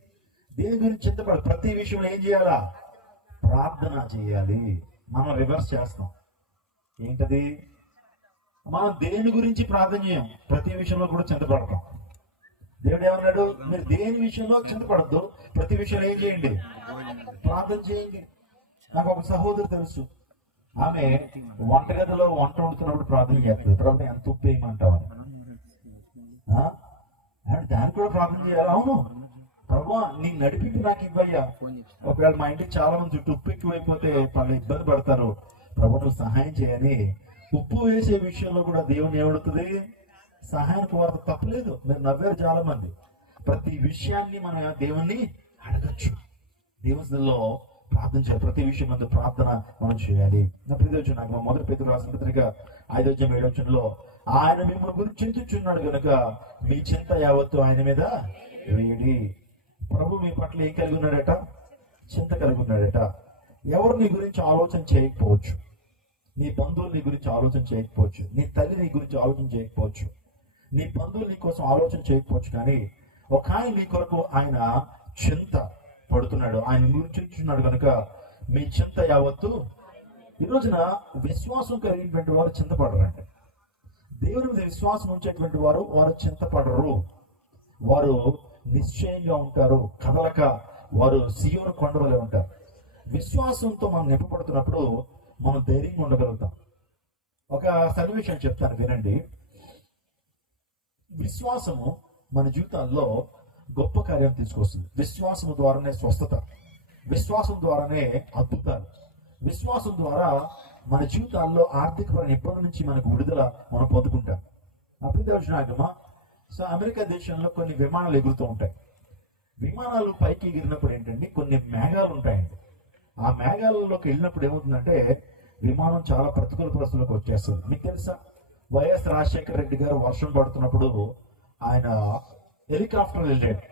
దేని గురించి చింతపడదు. ప్రతి విషయంలో ఏం చేయాలా? ప్రార్థన చేయాలి. మనం రివర్స్ చేస్తాం. ఏంటది? మనం దేని గురించి ప్రార్థన చేయం, ప్రతి విషయంలో కూడా చింతపడతాం. దేవుడు ఏమన్నాడు? మీరు దేని విషయంలో చింతపడద్దు, ప్రతి విషయంలో ఏం చేయండి? ప్రార్థన చేయండి. నాకు ఒక సహోదరు తెలుసు, ఆమె వంటగదిలో వంట వండుతున్నప్పుడు ప్రార్థన చేస్తుంది. ప్రభు ఎంత ఉప్పు వేయమంటావని. దానికి కూడా ప్రార్థన చేయాలి. అవును ప్రభు, నీ నడిపి నాకు ఇవ్వయ్యా. ఒకవేళ మా ఇంటికి చాలా మంది చుట్టూ ఉప్పు ఎక్కువైపోతే వాళ్ళు ఇబ్బంది పడతారు, ప్రభు నువ్వు సహాయం చేయని. ఉప్పు వేసే విషయంలో కూడా దేవుని ఏమడుతుంది? సహాయం కోరత తప్పలేదు. మీరు నవ్వారు చాలా మంది. ప్రతి విషయాన్ని మన దేవుణ్ణి అడగచ్చు. దేవునిలో ప్రార్థన చేయాలి. ప్రతి విషయం మందు ప్రార్థన మనం చేయాలి. నా ప్రియదేవుడు, నాకు మొదటి పేతురు రాసిన పత్రిక 5:7 ఆయన మిమ్మల్ని గురించి చింతించున్నాడు కనుక మీ చింత యావత్తు ఆయన మీద వేయండి. ప్రభు మీ పట్ల ఏం కలిగి ఉన్నాడట? చింత కలిగి ఉన్నాడట. ఎవరు నీ గురించి ఆలోచన చేయకపోవచ్చు, నీ బంధువులు నీ గురించి ఆలోచన చేయకపోవచ్చు, నీ తల్లి నీ గురించి ఆలోచన చేయకపోవచ్చు, నీ బంధువులు నీ కోసం ఆలోచన చేయకపోవచ్చు, కానీ ఒక ఆయన నీ కొరకు ఆయన చింత పడుతున్నాడు, ఆయన గురించి చింతిస్తున్నాడు కనుక మీ చింత యావత్తు. ఈ రోజున విశ్వాసం కలిగినటువంటి వారు చింతపడరండి. దేవుని మీద విశ్వాసం ఉంచేటువంటి వారు చింతపడరు. వారు నిశ్చయంగా ఉంటారు, కదలక వారు సియోను కొండవలే ఉంటారు. విశ్వాసంతో మనం నింపబడుతున్నప్పుడు మనం ధైర్యంగా ఉండగలుగుతాం. ఒక సన్నివేశం చెప్తాను, వినండి. విశ్వాసము మన జీవితాల్లో గొప్ప కార్యం తీసుకొస్తుంది. విశ్వాసము ద్వారానే స్వస్థత, విశ్వాసం ద్వారానే అద్భుతాలు, విశ్వాసం ద్వారా మన జీవితాల్లో ఆర్థికపరమైన ఇబ్బంది నుంచి మనకు విడుదల మనం పొందుకుంటాం. అభిదర్శనాగమా. సో అమెరికా దేశంలో కొన్ని విమానాలు ఎగురుతూ ఉంటాయి. విమానాలు పైకి ఎగిరినప్పుడు ఏంటంటే కొన్ని మేఘాలు ఉంటాయండి. ఆ మేఘాలలోకి వెళ్ళినప్పుడు ఏమవుతుందంటే విమానం చాలా ప్రతికూల పరిస్థితులకు వచ్చేస్తుంది. మీకు తెలుసా, వైఎస్ రాజశేఖర రెడ్డి గారు వర్షం పడుతున్నప్పుడు ఆయన హెలికాప్టర్ వెళ్ళాడు.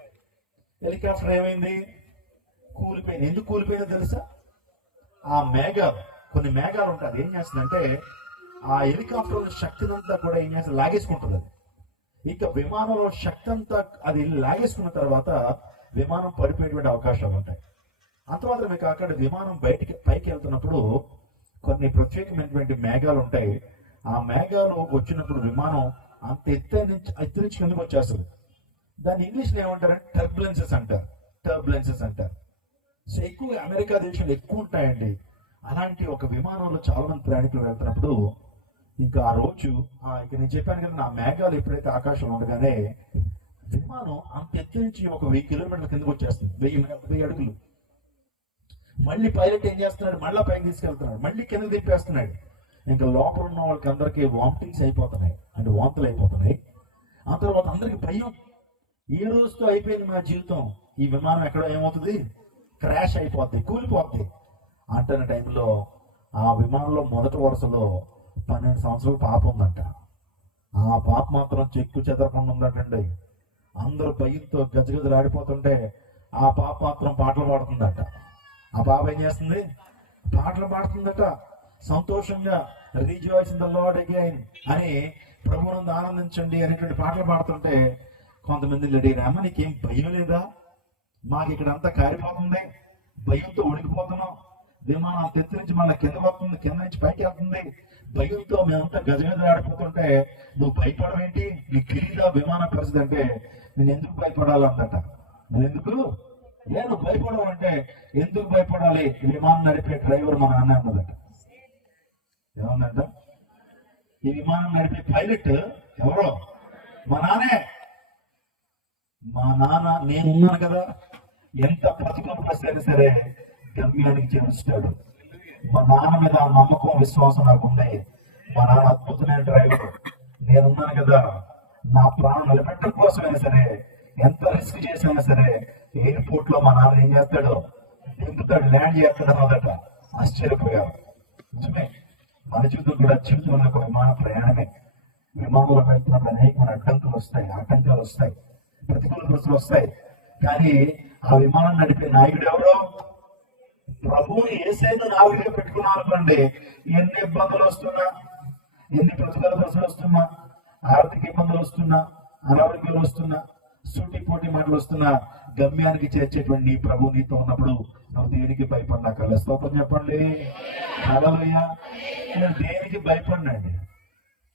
హెలికాప్టర్ ఏమైంది? కూలిపోయింది. ఎందుకు కూలిపోయిందో తెలుసా? ఆ మేఘాలు, కొన్ని మేఘాలు ఉంటాయి, అది ఏం చేస్తుందంటే ఆ హెలికాప్టర్ శక్తినంతా కూడా ఏం చేస్తుంది? లాగేసుకుంటుంది. అది ఇంకా విమానంలో శక్తి అంతా అది లాగేసుకున్న తర్వాత విమానం పడిపోయేటువంటి అవకాశాలు ఉంటాయి. అంత మాత్రమే కాకుండా విమానం పైకి వెళ్తున్నప్పుడు కొన్ని ప్రత్యేకమైనటువంటి మేఘాలు ఉంటాయి. ఆ మేఘాలు వచ్చినప్పుడు విమానం అంత ఎత్తు నుంచి కిందకు వచ్చేస్తుంది. దాన్ని ఇంగ్లీష్లో ఏమంటారంటే టర్బులెన్సెస్ అంటారు. సో ఎక్కువ అమెరికా దేశంలో ఎక్కువ ఉంటాయండి. అలాంటి ఒక విమానంలో చాలా మంది ప్రయాణికులు వెళ్తున్నప్పుడు ఇంకా ఆ రోజు ఇక నేను చెప్పాను కదా, నా మేఘాలు ఎప్పుడైతే ఆకాశంలో ఉండగానే విమానం అంత ఎత్తు నుంచి ఒక 1000 కిలోమీటర్ల కిందకు వచ్చేస్తుంది, 1000 అడుగులు. మళ్ళీ పైలట్ ఏం చేస్తున్నాడు? మళ్ళీ పైకి తీసుకెళ్తున్నాడు, మళ్ళీ కింద దింపేస్తున్నాడు. ఇంకా లోపల ఉన్న వాళ్ళకి అందరికీ వామిటింగ్స్ అయిపోతున్నాయి, అంటే వాంతులు అయిపోతున్నాయి. ఆ తర్వాత అందరికి భయం, ఏ రోజుతో అయిపోయింది మా జీవితం, ఈ విమానం ఎక్కడో ఏమవుతుంది? క్రాష్ అయిపోద్ది, కూలిపోద్ది అంటున్న టైంలో ఆ విమానంలో మొదటి వరుసలో 12 సంవత్సరాల పాప ఉందంట. ఆ పాప మాత్రం చెక్కు చెదరకుండా ఉందటండి. అందరూ భయంతో గజగజలాడిపోతుంటే ఆ పాప మాత్రం పాటలు పాడుతుందట. ఆ పాప ఏం చేస్తుంది? పాటలు పాడుతుందట. సంతోషంగా rejoice in the lord again అని, ప్రభువునందు ఆనందించండి అనేటువంటి పాటలు పాడుతుంటే కొంతమంది అడిగిరామా, నీకేం భయం లేదా? మాకు ఇక్కడ అంతా కారిపోతుంది, భయంతో ఉడికిపోతున్నాం, విమానం తెత్తి నుంచి మళ్ళీ కింద వస్తుంది, కింద నుంచి పైకి వెళ్తుంది, భయంతో మేమంతా గజగజలాడిపోతుంటే నువ్వు భయపడవేంటి? నీకు తెలీదా విమాన పరిస్థితి అంటే? నేను ఎందుకు భయపడాలందట. నువ్వు భయపడవు అంటే ఎందుకు భయపడాలి? విమానం నడిపే డ్రైవర్ మా నాన్న అన్నదట. ఏమన్నట? ఈ విమానం నడిపే పైలట్ ఎవరో? మా నాన్నే. మా నాన్న నేనున్నాను కదా, ఎంత ప్రతికూలమైనా సరే గమ్యానికి చేరుస్తాడు. మా నాన్న మీద ఆ నమ్మకం, విశ్వాసం నాకు ఉంది. మా నాన్న అద్భుతమైన డ్రైవర్, నేనున్నాను కదా, నా ప్రాణం నిలబెట్టడం కోసమైనా సరే, ఎంత రిస్క్ చేసైనా సరే ఎయిర్పోర్ట్ లో మా నాన్న ఏం చేస్తాడు? దింపుతాడు, ల్యాండ్ చేస్తాడు అన్నదట. ఆశ్చర్యపోయారు. నిజమే, మన జీవితం కూడా జీవితంలో ఒక విమాన ప్రయాణమే. విమానంలో వెళ్తున్నప్పుడు అనేకమైన ఆటంకాలు వస్తాయి, ప్రతికూల పరిస్థితులు వస్తాయి. కానీ ఆ విమానం నడిపే నాయకుడు ఎవరో? ప్రభువుని యేసయ్యను నాయకుడిగా పెట్టుకున్నాం అనుకోండి, ఎన్ని ఇబ్బందులు వస్తున్నా, ఎన్ని ప్రతికూల పరిస్థితులు వస్తున్నా, ఆర్థిక ఇబ్బందులు వస్తున్నా, అనారోగ్యాలు వస్తున్నా, సూటిపోటీ మాటలు వస్తున్నా, గమ్యానికి చేర్చేటువంటి నీ ప్రభు నీతో ఉన్నప్పుడు నువ్వు దేనికి భయపడినా? స్తోత్రం చెప్పండి. హల్లెలూయా. నేను దేనికి భయపడినండి.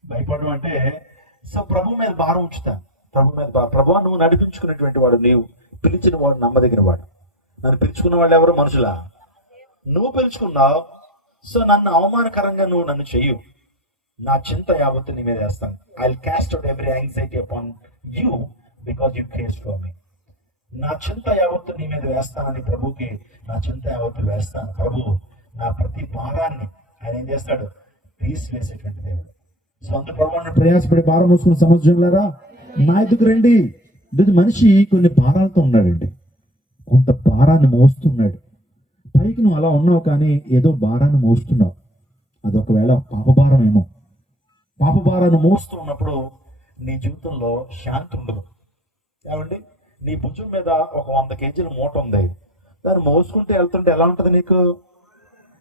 భయపడడం అంటే సో ప్రభు మీద భారం ఉంచుతాను. ప్రభు నువ్వు నడిపించుకునేటువంటి వాడు, నీవు పిలిచిన వాడు, నమ్మదగిన వాడు. నన్ను పిలుచుకున్న వాళ్ళు ఎవరు? మనుషులా? నువ్వు పిలుచుకున్నావు. సో నన్ను అవమానకరంగా నువ్వు నన్ను చెయ్యు, నా చింత యావత్తు నీ మీద వేస్తాను. I will cost out every anxiety upon you because you cares for me. నా చింత యావత్తు నీ మీద వేస్తానని ప్రభుకి నా చింత యావత్తు వేస్తాను. ప్రభు నా ప్రతి భారాన్ని ఆయన ఏం చేస్తాడు? తీసివేసేటువంటి దేవుడు. సొంత ప్రభు ప్రయాసపడి భారం మోసుకున్న సమాజంలారా నా ఎదుగు రండి. మనిషి కొన్ని భారాలతో ఉన్నాడండి, కొంత భారాన్ని మోస్తున్నాడు. పైకి నువ్వు అలా ఉన్నావు కానీ ఏదో భారాన్ని మోస్తున్నావు. అదొకవేళ పాపభారమేమో. పాపభారాన్ని మోస్తూ ఉన్నప్పుడు నీ జీవితంలో శాంతి ఉండదు. ఏమండి, నీ భుజం మీద ఒక 100 కేజీల మూట ఉంది, దాన్ని మోసుకుంటూ వెళ్తుంటే ఎలా ఉంటుంది నీకు?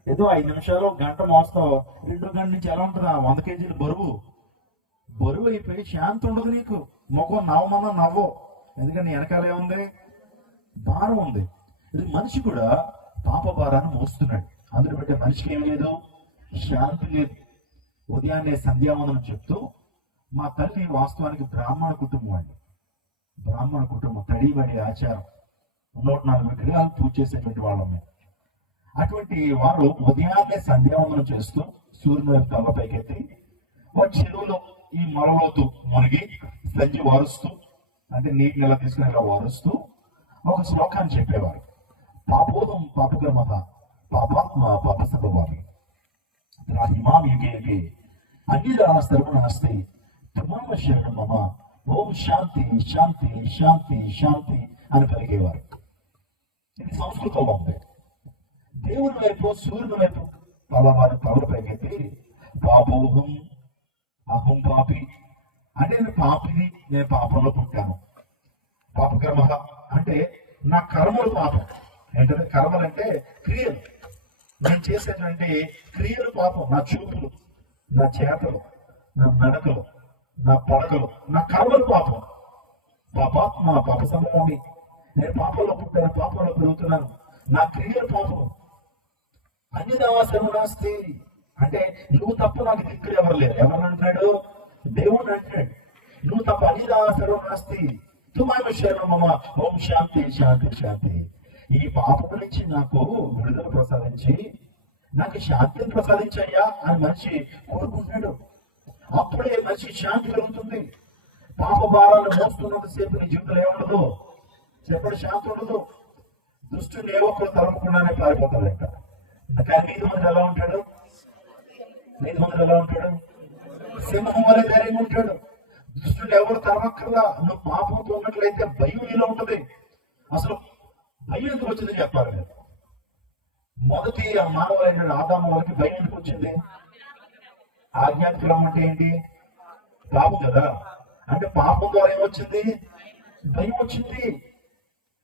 ఏదో 5 నిమిషాలు గంట మోస్తావు, 2 గంటల నుంచి ఎలా ఉంటుంది? 100 కేజీలు బరువు అయిపోయి శాంతి ఉండదు నీకు. ముఖం నవ్వమన్నా నవ్వు, ఎందుకంటే వెనకాల ఏముంది? భారం ఉంది. ఇది మనిషి కూడా పాప భారాన్ని మోస్తున్నాడు. అందులో బట్టి మనిషికి ఏం లేదు, శాంతి లేదు. ఉదయాన్నే సంధ్యావందనం చెప్తూ, మా తల్లి వాస్తవానికి బ్రాహ్మణ కుటుంబం అండి. బ్రాహ్మణ కుటుంబం, తడిబడి ఆచారం, 104 విగ్రహాలు పూజ చేసేటువంటి వాళ్ళమే. అటువంటి వారు ఉదయాన్నే సంధ్యావందనం చేస్తూ సూర్యుని వైపు తల పైకెత్తి వారి చెరువులో ఈ మొలలోతు మునిగి సంచి వారుస్తూ, అంటే నీటిని ఎలా తీసుకుని ఇలా వారుస్తూ ఒక శ్లోకాన్ని చెప్పేవారు. పాపోదం పాపకర్మ పాపాత్మ పాప సభవామి రాహిమాం యుగే యుగే అన్నిరా సర్వనాస్తి తుమామ శరణం మమ ఓం శాంతి శాంతి శాంతి శాంతి అని పలికేవారు. ఇది సంస్కృతంలో ఉంది. దేవుని వైపు సూర్యుని వైపు వారి తలల పైకెత్తి పాపోహం అహం పాపి, అంటే నేను పాపిని, నేను పాపంలో పుట్టాను. పాపకర్మ అంటే నా కర్మలు పాపం. ఏంటంటే కర్మలు అంటే క్రియలు, నేను చేసేటువంటి క్రియలు పాపం. నా చూపులు, నా చేతలు, నా నడకలు, నా పడకలు, నా కర్మలు పాపం. పాపాత్మ పాప సంభవామి, నేను పాపంలో పుట్టాను, పాపంలో పెరుగుతున్నాను, నా క్రియలు పాపం. అన్ని దావాసనం రాస్తే అంటే నువ్వు తప్ప నాకు దిక్కులు ఎవరు లేరు. ఎవరు అంటున్నాడు? దేవుడు అంటున్నాడు, నువ్వు తప్ప అన్ని దావాసనం రాస్తే తుమామ శరణం మమ ఓం శాంతి శాంతి శాంతి. ఈ పాపం నుంచి నాకు విడుదల ప్రసాదించి నాకు శాంతిని ప్రసాదించయ్యా అని మనిషి కోరుకుంటున్నాడు. అప్పుడే మనిషి శాంతి కలుగుతుంది. పాప భారాలు మోస్తున్నంతసేపు నీ జీవితంలో ఏముండదు చెప్పడు, శాంతి ఉండదు. దుష్టుని ఏ ఒక్కరు తలపకుండానే పారిపోతాడంట. కానీ నీతి మంది ఎలా ఉంటాడు? నీతి మంది ఎలా ఉంటాడు? సింహం వల్ల ధైర్యంగా ఉంటాడు. దుష్టుని ఎవరు తరవక్కర్లా. నువ్వు పాపంతో ఉన్నట్లయితే భయం నీలో ఉంటుంది. అసలు భయం ఎందుకు వచ్చిందని చెప్పాలి మీరు. మొదటి మానవులైన ఆదాము వాళ్ళకి భయం ఎందుకు వచ్చింది? ఆజ్ఞాతిక్రమం అంటే ఏంటి? పాపం కదా. అంటే పాపం ద్వారా ఏమొచ్చింది? భయం వచ్చింది.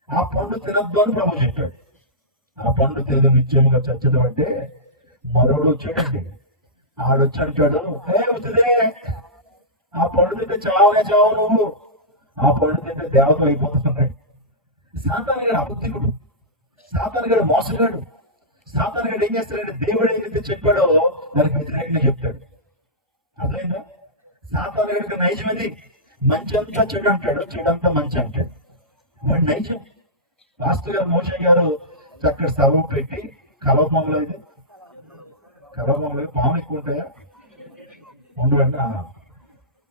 ఆ పండు తినద్దు అని ప్రభు చెప్పాడు. ఆ పండు తినదు నిత్యముగా చచ్చదు అంటే మరోడు వచ్చాడండి. ఆడొచ్చి అంటాడు, వచ్చిదే ఆ పండు తింటే చావనే చావు నువ్వు, ఆ పండు తింటే దేవత అయిపోతున్నాడు. సాతానుగాడు అబద్ధికుడు, సాతానుగాడు మోసగాడు. సాతానుగాడు ఏం చేస్తాడంటే దేవుడు ఏదైతే చెప్పాడో దానికి వ్యతిరేకంగా చెప్తాడు. అర్థమైందా? సాతానుగాడికి నైజమేది, మంచి అంతా చెడు అంటాడు, చెడంతా మంచి అంటాడు. వాడు నైజం. పాస్టర్ గారు మోషే గారు చక్కటి సభ పెట్టి కలవపాములు, అయితే కలవపాములు పాములు ఎక్కువ ఉంటాయా? ఉండవండి.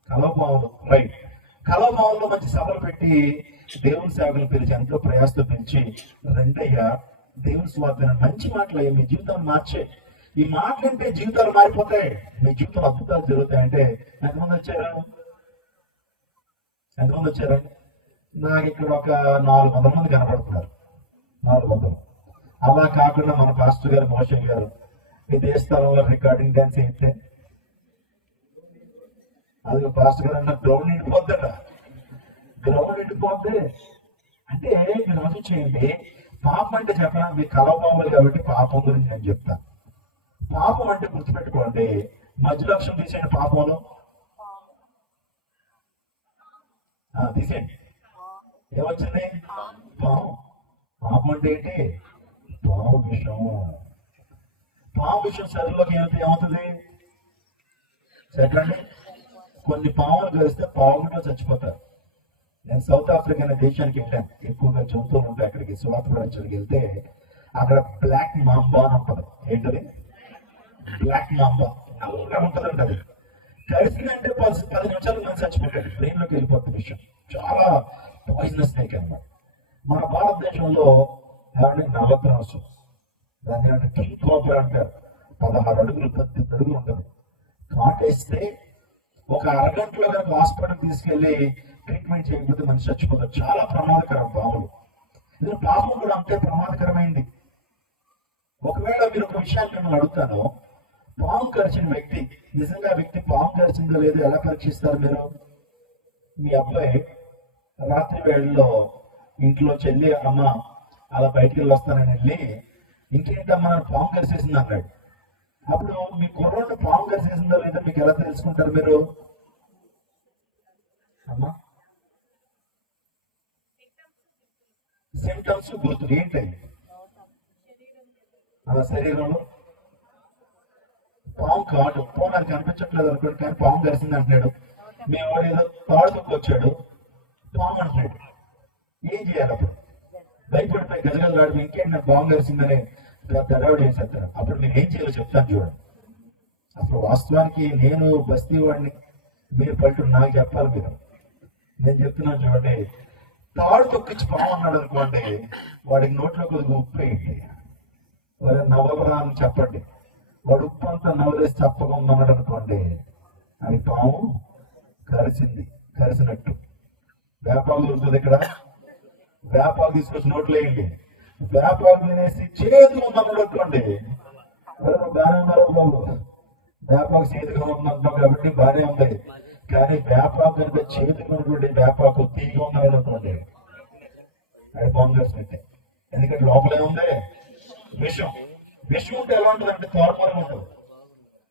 కలవపాములు, రైట్. కలవపాముల్లో మంచి సభలు పెట్టి దేవుని సేవకులు పిలిచి ఎంతో ప్రయాసతో పిలిచి, రెండయ్యా దేవుని స్వార్థం మంచి మాటలు అయ్యా, మీ జీవితాన్ని మార్చే ఈ మాటలంటే జీవితాలు మారిపోతాయి, మీ జీవితంలో అద్భుతాలు జరుగుతాయంటే ఎంతమంది వచ్చారు? ఎంతమంది వచ్చారండి? నాకు ఇక్కడ ఒక 400 మంది కనపడుతున్నారు. 400. అలా కాకుండా మన పాస్టర్ గారు మోషే గారు ఇదే స్థలంలో రికార్డింగ్ డాన్స్ అయితే అది పాస్టర్ గారు అన్న గ్రౌండ్ నిండిపోద్దట. గ్రౌండ్ నిండిపోద్ది అంటే మీరు ఆలోచించేయండి. పాపం అంటే చెప్పనా, మీ కలవపాములు కాబట్టి పాపం గురించి నేను చెప్తాను. పాపం అంటే గుర్తుపెట్టుకోండి, మధ్య లక్ష్యం తీసేయండి. పాపంలో తీసేయండి. ఏమొచ్చింది? పాము. పాపం అంటే ఏంటి? పాము విషం. పాము విషయం శరీరంలోకి ఏమవుతుంది చెప్పండి? కొన్ని పాములు కలిస్తే పావులుగా చచ్చిపోతారు. నేను సౌత్ ఆఫ్రికా అనే దేశానికి వెళ్ళాను. ఎక్కువగా జంతువులు ఉంటాయి అక్కడికి. స్వాత ప్రపంచానికి వెళ్తే అక్కడ బ్లాక్ మాంబా అని ఉంటుంది. ఏంటది? Black mamba. నల్లగా ఉంటుందండి. అది కలిసిందంటే 10 నిమిషాలు మనం చచ్చిపోతాడు. బ్రెయిన్ లోకి వెళ్ళిపోతుంది విషయం. చాలా పాయిజనస్ స్నేక్ అన్నమాట. మన భారతదేశంలో నల్ల త్రాసు, దాన్ని అంటే కింగ్ కోబ్రా అంటారు. 16 అడుగులు 18 అడుగులు ఉంటుంది. కాటేస్తే ఒక అరగంటలో కనుక హాస్పిటల్ తీసుకెళ్లి ట్రీట్మెంట్ చేయకపోతే మనిషి చచ్చిపోతారు. చాలా ప్రమాదకరం పాములు. ఇది పాపం కూడా అంతే ప్రమాదకరమైంది. ఒకవేళ మీరు ఒక విషయాన్ని మిమ్మల్ని అడుగుతాను, పాము కరిచిన వ్యక్తి నిజంగా వ్యక్తి పాము కరిచిందో లేదో ఎలా పరీక్షిస్తారు మీరు? మీ అబ్బాయి రాత్రి వేళల్లో ఇంట్లో చెల్లి అమ్మ అలా బయటికి వెళ్ళి వస్తానని వెళ్ళి ఇంకేంటమ్మా పాము కరిసేసింది అన్నాడు. అప్పుడు మీ కుర్రోడ్ని పాము కరిసేసిందో లేదో మీకు ఎలా తెలుసుకుంటారు మీరు? అమ్మా సిమ్టమ్స్ గుర్తులు ఏంటండి? శరీరంలో పాము కాదు, పాము నాకు కనిపించట్లేదు అనుకోండి, కానీ పాము కరిసింది అంటున్నాడు. మేము వాడు ఏదో తాడు తొక్కొచ్చాడు, పాము అంటున్నాడు. ఏం చేయాలి అప్పుడు? భయపడిపోయి గజగజలాడిపోయి ఇంకేంటి నాకు పాము కరిసిందని తడవాడు వేసేస్తారు. అప్పుడు నేను ఏం చేయాలో చెప్తాను చూడండి. అసలు వాస్తవానికి నేను బస్తీ వాడిని, మీరు పల్లెటూరు నాకు చెప్పాలి మీరు. నేను చెప్తున్నాను చూడండి, తాడు తొక్కించి పాము అన్నాడు అనుకోండి, వాడికి నోట్లో కొద్దిగా ఉప్పు వేయండి, వాడు నవ్వరా అని చెప్పండి. వాడు ఉప్పు అంతా నవ్వలేసి చెప్పకుండా ఉన్నాడు అనుకోండి, అది పాము కరిసినట్టు. వేపాకు దొరుకుతుంది ఇక్కడ, వేపాకు తీసుకొచ్చి నోట్లు వేయండి, వేపాకు తినేసి చేతిగా ఉందన్నాడు అనుకోండి, బాగానే ఉన్నారు బాబు, వేపాకు చేతిగా ఉందంటున్నాం కాబట్టి బాగానే ఉంది, కానీ వేపాకు కనుక చేతిగా ఉన్నటువంటి వేపాకు తీగా ఉన్నాడు అనుకోండి, అది పాము కరిసినట్టే. ఎందుకంటే లోపలే ఉంది విషం. విషం ఉంటే ఎలా ఉంటుంది అంటే తారుమారుగా ఉంటుంది,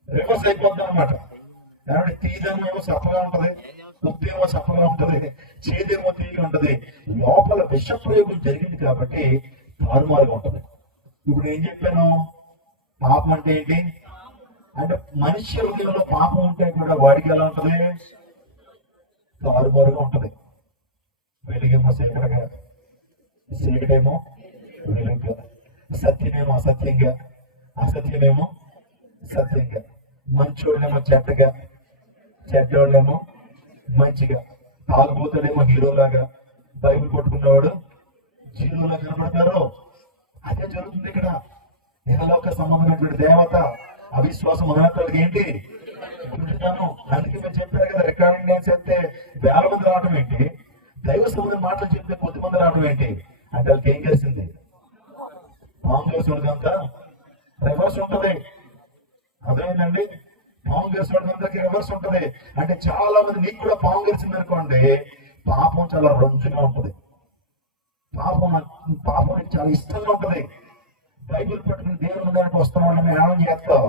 రివర్స్ అయిపోద్ది అనమాట. కాబట్టి తీదేమో సప్పగా ఉంటది, ఉప్పేమో సప్పగా ఉంటది, చేదేమో తీగా ఉంటది. లోపల విష ప్రయోగం జరిగింది కాబట్టి తారుమారుగా ఉంటది. ఇప్పుడు ఏం చెప్పాను? పాపం అంటే ఏంటి అంటే మనిషి హృదయంలో పాపం ఉంటే కూడా వాడికి ఎలా ఉంటది? తారుమారుగా ఉంటది. వెలుగేమో చీకటిగా, చీకటేమో వెలుగుగా, సత్యమేమో అసత్యంగా, అసత్యమేమో సత్యంగా, మంచోళ్ళేమో చెడ్డగా, చెడ్డోళ్ళేమో మంచిగా, తాగుబోతుడేమో హీరోలాగా, బైబిల్ పట్టుకున్నవాడు జీరోలా కనబడతారు. అదే జరుగుతుంది ఇక్కడ. ఇహలోక సంబంధమైనటువంటి దేవత అవిశ్వాసం అనాథాలకి ఏంటి? గుడ్డితనం. అందుకే మీరు చెప్పారు కదా, రికార్డింగ్ డాన్స్ చేస్తే వేల మంది రావడం ఏంటి, దైవ సంబంధం మాటలు చెప్తే కొద్ది మంది రావడం ఏంటి అంటే వాళ్ళకి ఏం కలిసింది? పాము కలిసినదంతా రివర్స్ ఉంటది. అదేంటండి, పాము కలిసినదంతాకి రివర్స్ ఉంటది. అంటే చాలా మంది మీకు కూడా పాము కలిసింది అనుకోండి, పాపం చాలా రంజుగా ఉంటది, పాపం నీకు చాలా ఇష్టంగా ఉంటది. బైబిల్ పట్టుకుని దేవుని ముందరికి వస్తామని మేము ఏమని చేస్తావు,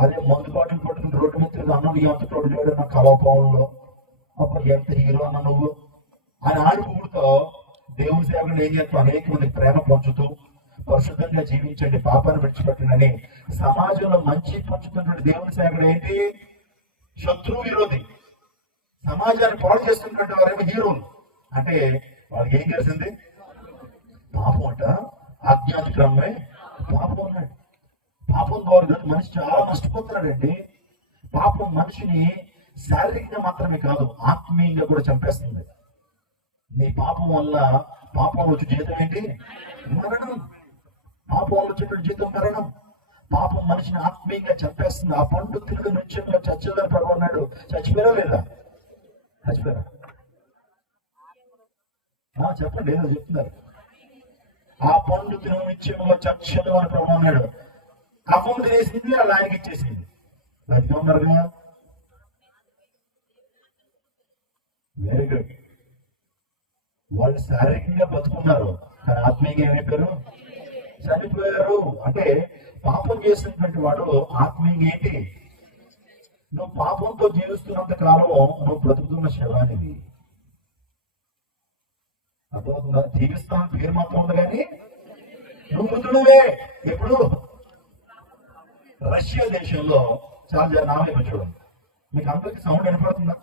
అదే మందు బాటిల్ పట్టుకుని రోడ్డు మీద తిరిగి అన్నం ఎంత తోడు చేయడం నా కలవపావుల్లో, అప్పుడు ఎంత హీరో అన్న నువ్వు అని ఆడుకుంటూ దేవుని సేవకులు ఏం చేస్తావు? అనేక మందికి ప్రేమ పంచుతూ పరిశుద్ధంగా జీవించండి, పాపాన్ని విడిచిపెట్టండి. సమాజంలో మంచి పంచుతున్నటువంటి దేవుని సేవకుడు ఏంటి? శత్రువు విరోధి. సమాజాన్ని పాడు చేస్తున్నటువంటి వారేమో హీరోలు. అంటే వాళ్ళకి ఏం చేసింది? పాపం అంట, ఆజ్ఞాతిక్రమే పాపం అన్నాడు. పాపం ద్వారా మనిషి చాలా నష్టపోతున్నాడండి. పాపం మనిషిని శారీరకంగా మాత్రమే కాదు, ఆత్మీయంగా కూడా చంపేస్తుంది. నీ పాపం వల్ల, పాపం వచ్చే జీతం ఏంటి? మరణం. పాపం వల్ల వచ్చేటువంటి జీతం మరణం. పాపం మనిషిని ఆత్మీయంగా చంపేస్తుంది. ఆ పండు తిరుగు నిత్యంగా చచ్చేదని పడవన్నాడు. చచ్చిపోయారా లేదా? చచ్చిపోయారా? చెప్పండి, ఏదో చెప్తున్నారు. ఆ పండు తిరుగు నిత్యంగా చచ్చదు అని ప్రభు అన్నాడు. ఆ పండు తినేసింది, అలా ఆయనకి ఇచ్చేసింది. బతిగా ఉన్నారుగా. Very good. వాళ్ళు శారీరకంగా బతుకున్నారు, కానీ ఆత్మీయంగా ఏమైపోయారు? చనిపోయారు. అంటే పాపం చేసినటువంటి వాడు ఆత్మీయంగా ఏంటి? నువ్వు పాపంతో జీవిస్తున్నంత కాలం నువ్వు బ్రతుకుతున్న శవానివి. అర్థమవుతుందా? జీవిస్తానని పేరు మాత్రం ఉంది కానీ నువ్వు మృతుడువే. ఎప్పుడు? రష్యా దేశంలో చాలా నావైపు చూడండి, మీకు అందరికి సౌండ్ వినపడుతుందా?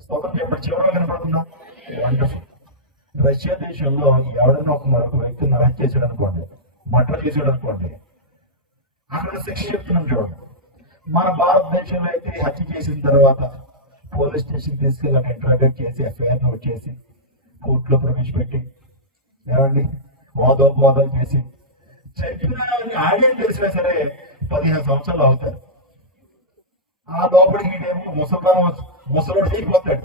స్తోత్రం చెప్పండి. చివరిలో కనపడుతుందా? వండర్ఫుల్. రష్యా దేశంలో ఎవడైనా మరొక వ్యక్తిని అరెస్ట్ చేశాడు అనుకోండి, మర్డర్ చేశాడు అనుకోండి, అక్కడ శిక్ష చెప్తున్నాం చూడండి. మన భారతదేశంలో అయితే హత్య చేసిన తర్వాత పోలీస్ స్టేషన్ తీసుకెళ్ళి అక్కడ ఇంటరాగేట్ చేసి ఎఫ్ఐఆర్ నోట్ చేసి కోర్టులో ప్రవేశపెట్టి ఏమండి వాదోపవాదాలు చేసి చెప్పిన ఆడియన్ తెలిసినా సరే 15 సంవత్సరాలు అవుతారు. ఆ లోపలికి ఏమో ముసలోడు అయిపోతాడు.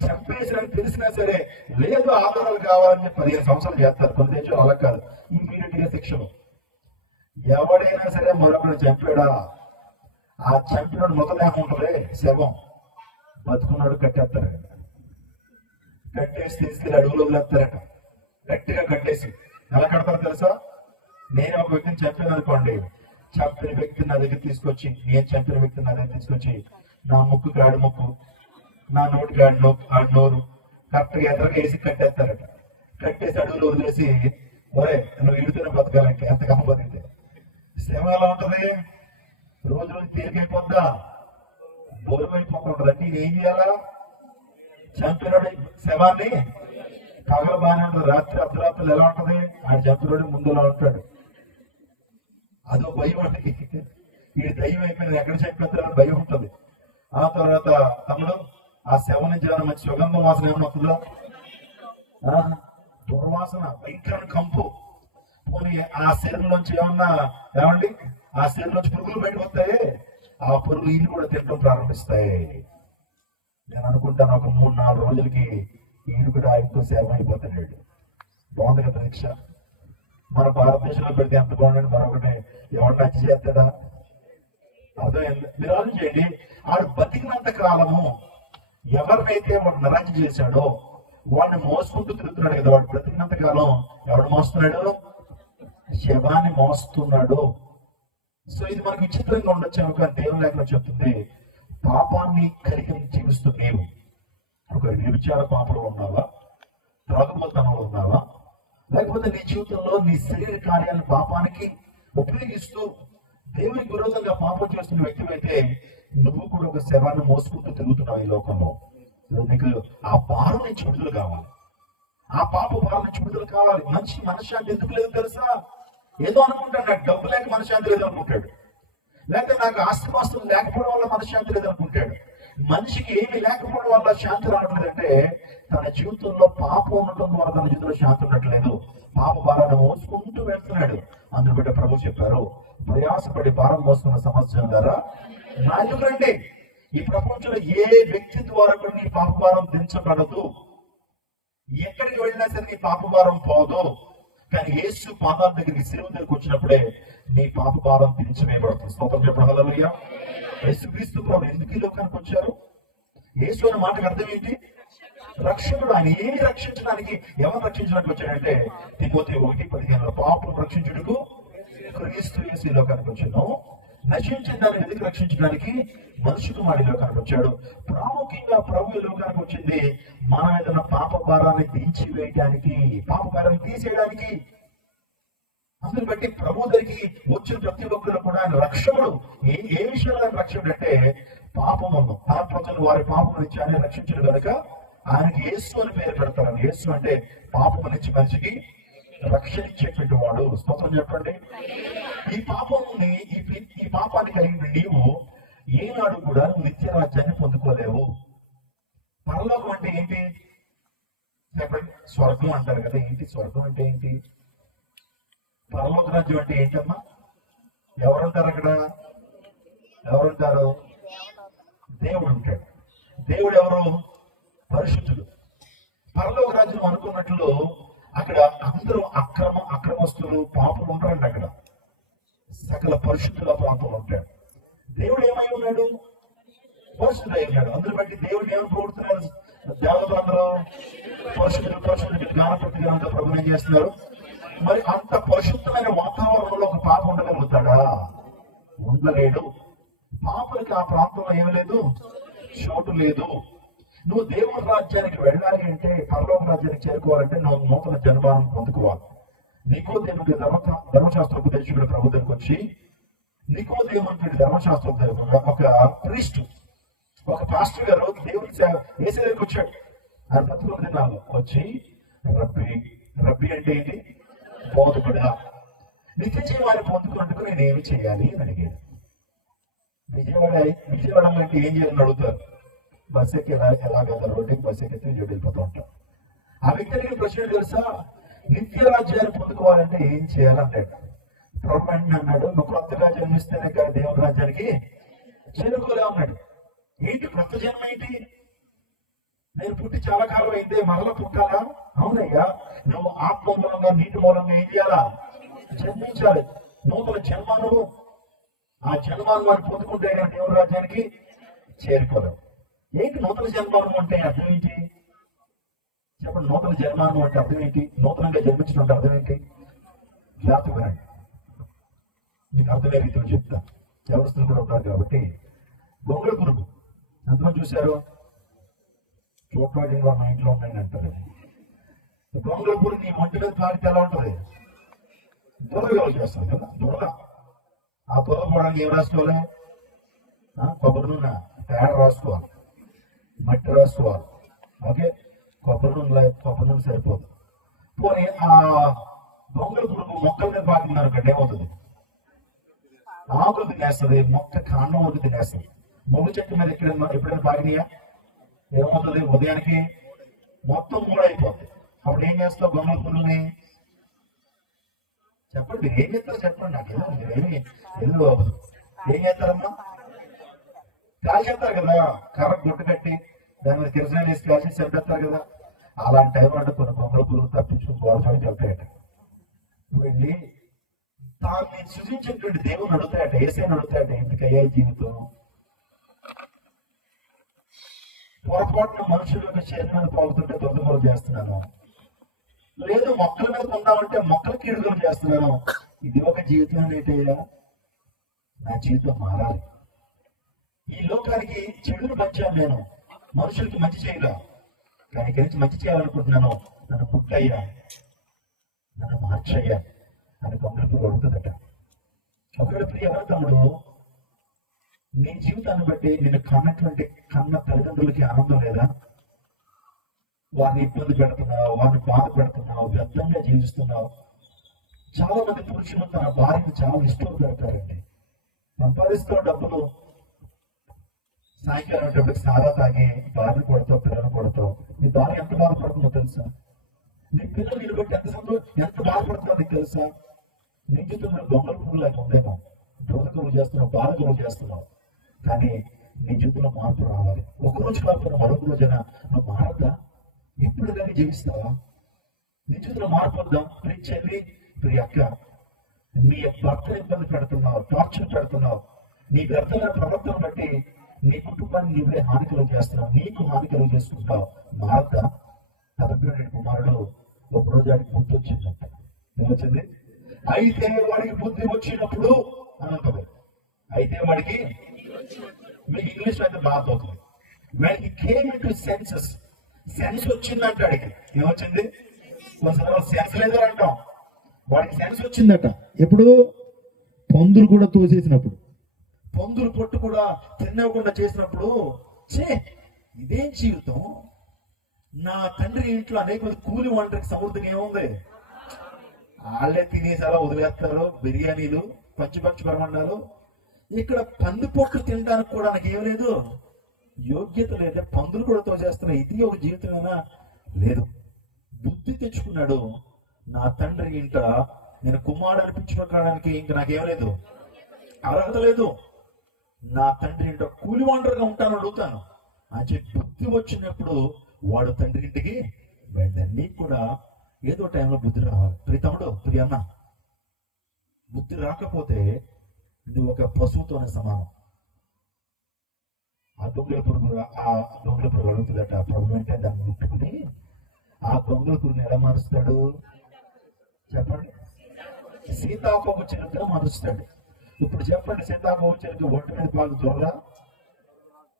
చంపేసినని తెలిసినా సరే లేదు, ఆధారాలు కావాలని 15 సంవత్సరాలు చేస్తారు. కొన్ని దేశాలు అలా కాదు, ఇమీడియట్ గా శిక్షలు. ఎవడైనా సరే మరొకడు చంపాడా, ఆ చంపిన మృతదేహం ఉంటుంది, శవం, బతుకున్నాడు కట్టేస్తారు. కట్టేసి తీసుకెళ్ళి అడుగులు వదిలేస్తారట, గట్టిగా కట్టేసి. ఎలా కడతారో తెలుసా? నేను ఒక వ్యక్తిని చంపాను అనుకోండి, చంపిన వ్యక్తిని నా దగ్గర తీసుకొచ్చి, నేను చంపిన వ్యక్తిని నా దగ్గర తీసుకొచ్చి, నా ముక్కుకి ఆడి ముక్కు, నా నోటికి ఆడి నోరు కరెక్ట్గా ఎదురుగా వేసి కట్టేస్తారట. కట్టేసి అడుగులు వదిలేసి, ఒరే నువ్వు ఇడితేనే బతకాలంటే ఎంతగా బతికితే. శవం ఎలా ఉంటది? రోజు రోజు తేలికైపోద్దా, దూరమైపోతూ ఉంటుంది. అంటే ఏం చేయాలా? చంపినోడి శవాన్ని పగల బాగానే ఉంటుంది, రాత్రి అర్ధరాత్రులు ఎలా ఉంటది? ఆ చంపినోడి ముందులా ఉంటాడు. అదో భయం అంటే వీడి దయ్యం అయిపోయింది, ఎక్కడ చంపేస్తారని భయం ఉంటుంది. ఆ తర్వాత తమ్ముడు, ఆ శవం నుంచి ఏమైనా మంచి సుగంధం వాసన ఏమైనా వస్తుందా? దుర్వాసన, భయంకర కంపు. పోనీ ఆ శరీరంలోంచి ఏమన్నా, ఏమండి, ఆ శరీరంలోంచి పురుగులు బయటకు వస్తాయి, ఆ పురుగులు ఇల్లు కూడా తినడం ప్రారంభిస్తాయి. నేను అనుకుంటాను ఒక 3-4 రోజులకి ఈడు కూడా ఆయనతో సేవ అయిపోతాడు. బాగుంది కదా దీక్ష? మన భారతదేశంలో పెడితే ఎంత బాగుండండి. మరొకటి ఎవరు నచ్చి చేస్తాడా? అర్థమైంది? మీరు ఆలోచించండి. ఆడు బతికినంత కాలము ఎవరినైతే వాడు నరాజు చేశాడో వాడిని మోసుకుంటూ తిరుగుతున్నాడు కదా. వాడు బ్రతికినంత కాలం ఎవడు మోస్తున్నాడు? శవాన్ని మోస్తున్నాడు. సో ఇది మనకు విచిత్రంగా ఉండొచ్చు, కానీ దేవుని లేఖలో చెప్తుంది, పాపాన్ని కలిగి జీవిస్తూ నీవు ఒక వ్యభిచార పాపంలో ఉన్నావా, త్రాగుబోతనంలో ఉన్నావా, లేకపోతే నీ జీవితంలో నీ శరీర కార్యాలను పాపానికి ఉపయోగిస్తూ దేవునికి విరోధంగా పాపం చేస్తున్న వ్యక్తివైతే నువ్వు కూడా ఒక శవాన్ని మోసుకుంటూ తిరుగుతున్నావు ఈ లోకంలో. నీకు ఆ భారం నుంచి విడుదల కావాలి, ఆ పాప భారం నుంచి విడుదల కావాలి. మంచి మనశ్శాంతి ఎందుకు లేదు తెలుసా? ఏదో అనుకుంటాడు, నాకు డబ్బు లేక మనశ్శాంతి లేదు అనుకుంటాడు, లేకపోతే నాకు ఆస్తిపాస్తులు లేకపోవడం వల్ల మనశ్శాంతి లేదు అనుకుంటాడు. మనిషికి ఏమీ లేకపోవడం వల్ల శాంతి రావట్లేదంటే తన జీవితంలో పాపం ఉండటం ద్వారా తన జీవితంలో శాంతి ఉండట్లేదు. పాప భారాన్ని మోసుకుంటూ వెళ్తున్నాడు. అందులో బిడ్డ ప్రభు చెప్పారు, ప్రయాసపడి భారం మోసుకున్న సమస్య ద్వారా నా ఎదురు రండి. ఈ ప్రపంచంలో ఏ వ్యక్తి ద్వారా కూడా నీ పాప భారం దించబడదు. ఎక్కడికి వెళ్ళినా సరే నీ పాప భారం పోదు. కానీ యేసు పాదాల దగ్గరికి, శిలువ దగ్గరికి వచ్చినప్పుడే నీ పాప భారం దించివేయబడుతుంది. స్తోత్రం చెప్పడం హల్లెలూయా. యేసుక్రీస్తు ప్రభు ఎందుకు ఈ లోకానికి వచ్చారు? యేసు అనే మాటకు అర్థం ఏంటి? రక్షకుడు. ఆయన ఏమి రక్షించడానికి, ఎవరు రక్షించడానికి వచ్చాడంటే తిమోతి 1:15 పాపం రక్షించుటకు క్రీస్తు యేసు ఈ లోకానికి వచ్చాను, నశించిన దాన్ని వెతికి రక్షించడానికి మనుషు కుమారుడు ఈ లోకానికి వచ్చాడు. ప్రాముఖ్యంగా ప్రభు ఈ లోకానికి వచ్చింది మన మీద పాప భారాన్ని దించివేయడానికి, పాప భారాన్ని తీసేయడానికి. అందుని బట్టి ప్రభు దగ్గరికి వచ్చిన ప్రతి ఒక్కరు కూడా ఆయన రక్షకుడు. ఏ విషయంలో ఆయన రక్షకుడు అంటే పాపమును, తన ప్రజలు వారి పాపం నుంచి ఆయన రక్షించడు కనుక ఆయనకి యేసు అని పేరు పెడతారు. యేసు అంటే పాపము నుంచి మనిషికి రక్షణ ఇచ్చేటువంటి వాడు. స్తోత్రం చెప్పండి. ఈ పాపాన్ని, ఈ పాపాన్ని కలిగిన నీవు ఏనాడు కూడా నిత్య రాజ్యాన్ని పొందుకోలేవు. పరలోకం అంటే ఏంటి చెప్పండి? స్వర్గం అంటారు కదా. ఏంటి స్వర్గం అంటే ఏంటి? పరలోక రాజ్యం అంటే ఏంటమ్మా? ఎవరుంటారు అక్కడ? ఎవరుంటారు? దేవుడు ఉంటాడు. దేవుడు ఎవరు? పరిశుద్ధుడు. పరలోక రాజ్యం అనుకున్నట్లు అక్కడ అందరూ అక్రమస్తులు, పాపులు ఉంటారండి. అక్కడ సకల పరిశుద్ధుల ప్రాంతంలో ఉంటాడు. దేవుడు ఏమై ఉన్నాడు? పరిశుద్ధుడు అయి ఉన్నాడు. అందుని బట్టి దేవుడు ఏమని పోగొడుతున్నారు? దేవతలందరూ పరిశుద్ధులు జ్ఞానప్రతిగా ప్రభుత్వం ఏం చేస్తున్నారు? మరి అంత పరిశుద్ధమైన వాతావరణంలో ఒక పాప ఉండగలుగుతాడా? ఉండలేడు. పాపలకి ఆ ప్రాంతంలో ఏమి లేదు, చోటు లేదు. నువ్వు దేవుడి రాజ్యానికి వెళ్ళాలి అంటే, పరలోక రాజ్యానికి చేరుకోవాలంటే నువ్వు నూతన జన్మను పొందుకోవాలి. నికోదేముడి ధర్మశాస్త్ర ఉపదేశకుడు ప్రభు దగ్గరికి వచ్చి, నికోదేముడి ధర్మశాస్త్ర ఒక ప్రీస్ట్, ఒక పాస్టర్ గారు దేవుడి ఏసే దగ్గరికి వచ్చాడు. ఆయన 19 దినాలు వచ్చి, రబ్బీ అంటే ఏంటి? బోధకుడా, నిత్య జీవాన్ని పొందుకున్నట్టుకు నేను ఏమి చేయాలి అని అడిగాడు. విజయవాడ అంటే ఏం చేయాలని అడుగుతారు. బస్ ఎక్కి ఎలాగ రోడ్డుకి బస్ ఎక్కితే వెళ్ళిపోతూ ఉంటాం. ఆ వ్యక్తి అడిగిన ప్రశ్న తెలుసా? నిత్య రాజ్యాన్ని పొందుకోవాలంటే ఏం చేయాలన్నాడు. ప్రభు అన్నాడు, నువ్వు కొత్తగా జన్మిస్తేనే కదా దేవుని రాజ్యానికి చేరుకోలే అన్నాడు. ఏంటి కొత్త జన్మ ఏంటి? నేను పుట్టి చాలా కాలం అయితే మరల పుట్టాలా? అవునయ్యా, నువ్వు ఆత్మ మూలంగా, నీటి మూలంగా ఏం చేయాలా? జన్మించాలి. నూతన జన్మానుభవం. ఆ జన్మానుభవాన్ని పొందుకుంటే కానీ దేవుని రాజ్యానికి చేరుకోలేవు. ఏంటి నూతన జన్మానుభవం అంటే అర్థం ఏంటి చెప్పండి? నూతన జన్మానుభవం అంటే అర్థం ఏంటి? నూతనంగా జన్మించడం అంటే అర్థం ఏంటి? జాగ్రత్త వినండి, మీకు అర్థమయ్యే రీతిలో చెప్తా. ఎవరిస్తులు కూడా ఉంటారు కాబట్టి. గొంగళ పురుగు ఎంతమంది చూశారు? చూడటానికి మా ఇంట్లో ఉన్నాయని అంటారు. గొంగళ పురుగు నీ ఒంటి మీద తాగితే ఎలా ఉంటుంది? దురదగా చేస్తుంది కదా, దురద. ఆ దురద పోవడానికి ఏం రాసుకోవాలి? కొబ్బరి నూనె, పేడ రాసుకోవాలి, మట్టి రాసుకోవాలి. ఓకే, కొబ్బరి నూనె సరిపోదు. పోనీ ఆ గొంగళ పురుగు మొక్కల మీద పాకిందని ఒకటి ఏమవుతుంది? ఆకులు తినేస్తుంది, మొక్క కాండం వరకు తినేస్తుంది. మొగ్గు చెట్టు మీద ఎప్పుడైనా పాకినాయా? ఏమవుతుంది? ఉదయానికి మొత్తం కూడా అయిపోతుంది. అప్పుడు ఏం చేస్తావు గొంగళ పురుగుని? చెప్పండి, ఏం చేస్తారు చెప్పండి నాకు. ఏదో ఏం చేస్తారమ్మా? కాల్ చేస్తారు కదా, కర్ర గుట్టు కట్టి దాని మీద కిరసనాలు వేసి కాల్చేసి చంపేస్తారు కదా. అలాంటి టైం అంటే కొన్ని గొంగళ పురుగులు తప్పించుకుని గోడచోటి వెళ్తాయట. వెళ్ళి తాను సృజించినటువంటి దేవుని అడుగుతాయట, ఏసైని అడుగుతాయట, ఎందుకయ్యా జీవితం? పొరపాటున మనుషుల యొక్క శరీరం మీద పోగుతుంటే దొంగలు చేస్తున్నాను, లేదు మొక్కల మీద కొందామంటే మొక్కలకి ఇడుగులు చేస్తున్నాను. ఇది ఒక జీవితం అనేటయ్యా? నా జీవితం మారాలి. ఈ లోకానికి చెడును పంచాను నేను, మనుషులకి మంచి చేయగా, కానీ ఇక్కడి నుంచి మంచి చేయాలనుకుంటున్నాను. నన్ను పుట్టయ్యా, నన్ను మార్చయ్యా అని కొందరికి అడుగుతుందట. ఒకవేళ ప్రియవంతముడు నీ జీవితాన్ని బట్టి నేను కన్న తల్లిదండ్రులకి ఆనందం లేదా? వారిని ఇబ్బంది పెడుతున్నావు, వారిని బాధ పెడుతున్నావు, వ్యర్థంగా జీవిస్తున్నావు. చాలా మంది పురుషులు తన భార్యను చాలా ఇష్టం పెడతారండి. సంపాదిస్తావు డబ్బులు, సాయంకాలం సారా తాగి భార్యను కొడతావు, పిల్లలు కొడతావు. నీ భార్య ఎంత బాధపడుతుందో తెలుసా? నీ పిల్లలు నిలబెట్టి ఎంత బాధపడుతుందో నీకు తెలుసా? నీ జీవితంలో గొంగళ పురుగులాగా ఉందేమో, బోధకులు చేస్తున్నావు, బాధకులు చేస్తున్నావు. కానీ నీ జీవితంలో మార్పు రావాలి. ఒకరోజు కాకపోయినా మరొక రోజైనా నువ్వు మారద్దా? ఎప్పుడు కానీ జీవిస్తావా? నీ జీవితంలో మార్పు వద్దాం. ప్రియ చెల్లి, ప్రియ అక్క, నీ భర్తను ఇబ్బంది పెడుతున్నావు, టార్చర్ పెడుతున్నావు. నీ వ్యర్థమైన ప్రవర్తన బట్టి నీ కుటుంబాన్ని నువ్వే హానికలు చేస్తున్నావు, నీకు హానికలు చేసుకుంటావు. మారద్దా? తరబడి కుమారుడు ఒక రోజు వాడికి బుద్ధి వచ్చిందంట. ఏమొచ్చింది? అయితే వాడికి బుద్ధి వచ్చినప్పుడు అని ఉంటుంది. అయితే వాడికి, మీకు ఇంగ్లీష్ అయితే బాగా పోతుంది, వాడికి కేమ్ ఇంటూ సెన్సెస్. సెన్స్ వచ్చిందంట వాడికి. ఏమొచ్చింది? కొంచెం సెన్స్ లేదు అంటాం. వాడికి సెన్స్ వచ్చిందట. ఎప్పుడు? పందులు కూడా తోసేసినప్పుడు, పందులు పొట్టు కూడా తినకుండా చేసినప్పుడు, ఇదేం జీవితం? నా తండ్రి ఇంట్లో అనేక మంది కూలి వంటకి సమృద్ధిగా ఏముంది? వాళ్ళే తినేసి అలా వదిలేస్తారు. బిర్యానీలు, పచ్చి పరమండాలు. ఇక్కడ పంది పొట్టు తినడానికి కూడా నాకు ఏం లేదు, యోగ్యత లేదు. పందులు కూడా తోచేస్తున్నాయి. ఇది ఒక జీవితమేనా? లేదు. బుద్ధి తెచ్చుకున్నాడు. నా తండ్రి ఇంట నేను కుమారుడు అనిపించుకోవడానికి ఇంక నాకేం లేదు, అర్హత లేదు. నా తండ్రి ఇంట కూలి వంటరుగా ఉంటాను, అడుగుతాను అని చెప్పి బుద్ధి వచ్చినప్పుడు వాడు తండ్రి ఇంటికి వెళ్ళాడు. నీకు కూడా ఏదో టైంలో బుద్ధి రావాలి. ప్రియ తమ్ముడు, ప్రియ అన్న, బుద్ధి రాకపోతే నువ్వు ఒక పశువుతోనే సమానం. ఆ దొంగల పురుగు అడుగుతుందట, ప్రభు అంటే దాన్ని ముట్టుకుని ఆ దొంగల పురుగుని ఎలా మారుస్తాడు చెప్పండి? సీతాకోక చిలుకగా మారుస్తాడు. ఇప్పుడు చెప్పండి, సీతాకోక చిలుక ఒంటి మీద పాలు త్వరగా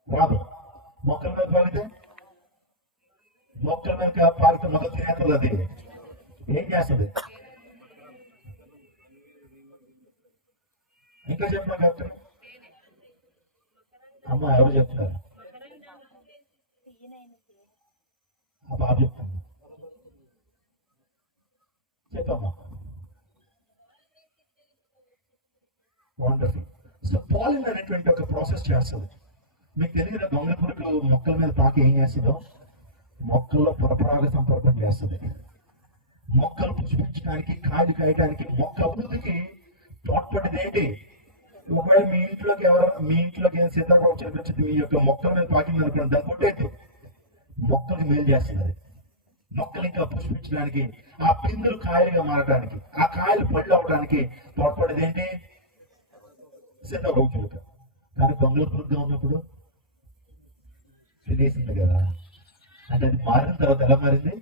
రాదు. మొక్కల మీద పాలితే, మొక్కల మీద పాలితే మొదలు తినేస్తుంది. అది ఏం చేస్తుంది? ఇంకా చెప్పిన డాక్టర్ అమ్మ ఎవరు చెప్తున్నారు? ఆ బాబు చెప్తాను, చెప్పమ్మా. వండర్ఫుల్. సో పాలిన్ అనేటువంటి ఒక ప్రాసెస్ చేస్తుంది. మీకు తెలియదు, దొంగల పురుగు మొక్కల మీద పాకి ఏం చేస్తుందో? మొక్కల్లో పరపరాగ సంపర్కం చేస్తుంది. మొక్కలు పుష్పించడానికి, కాయలు కాయడానికి, మొక్క అభివృద్ధికి తోడ్పడేది ఏంటి? ఒకవేళ మీ ఇంట్లోకి ఏం సీతాకోక చిలుక వచ్చింది, మీ యొక్క మొక్కల మీద పాకింది అనుకోండి, దాన్ని కొట్టేది మొక్కలకు మేలు చేస్తుంది. అది మొక్కలు ఇంకా పుష్పించడానికి, ఆ పిందులు కాయలుగా మారడానికి, ఆ కాయలు పళ్ళు అవ్వడానికి తోడ్పడేది ఏంటి? సీతాకోక చిలుక. కానీ దొంగల పురుగుగా ఉన్నప్పుడు తినేసింది కదా. అంటే అది మారిన తర్వాత ఎలా మారింది?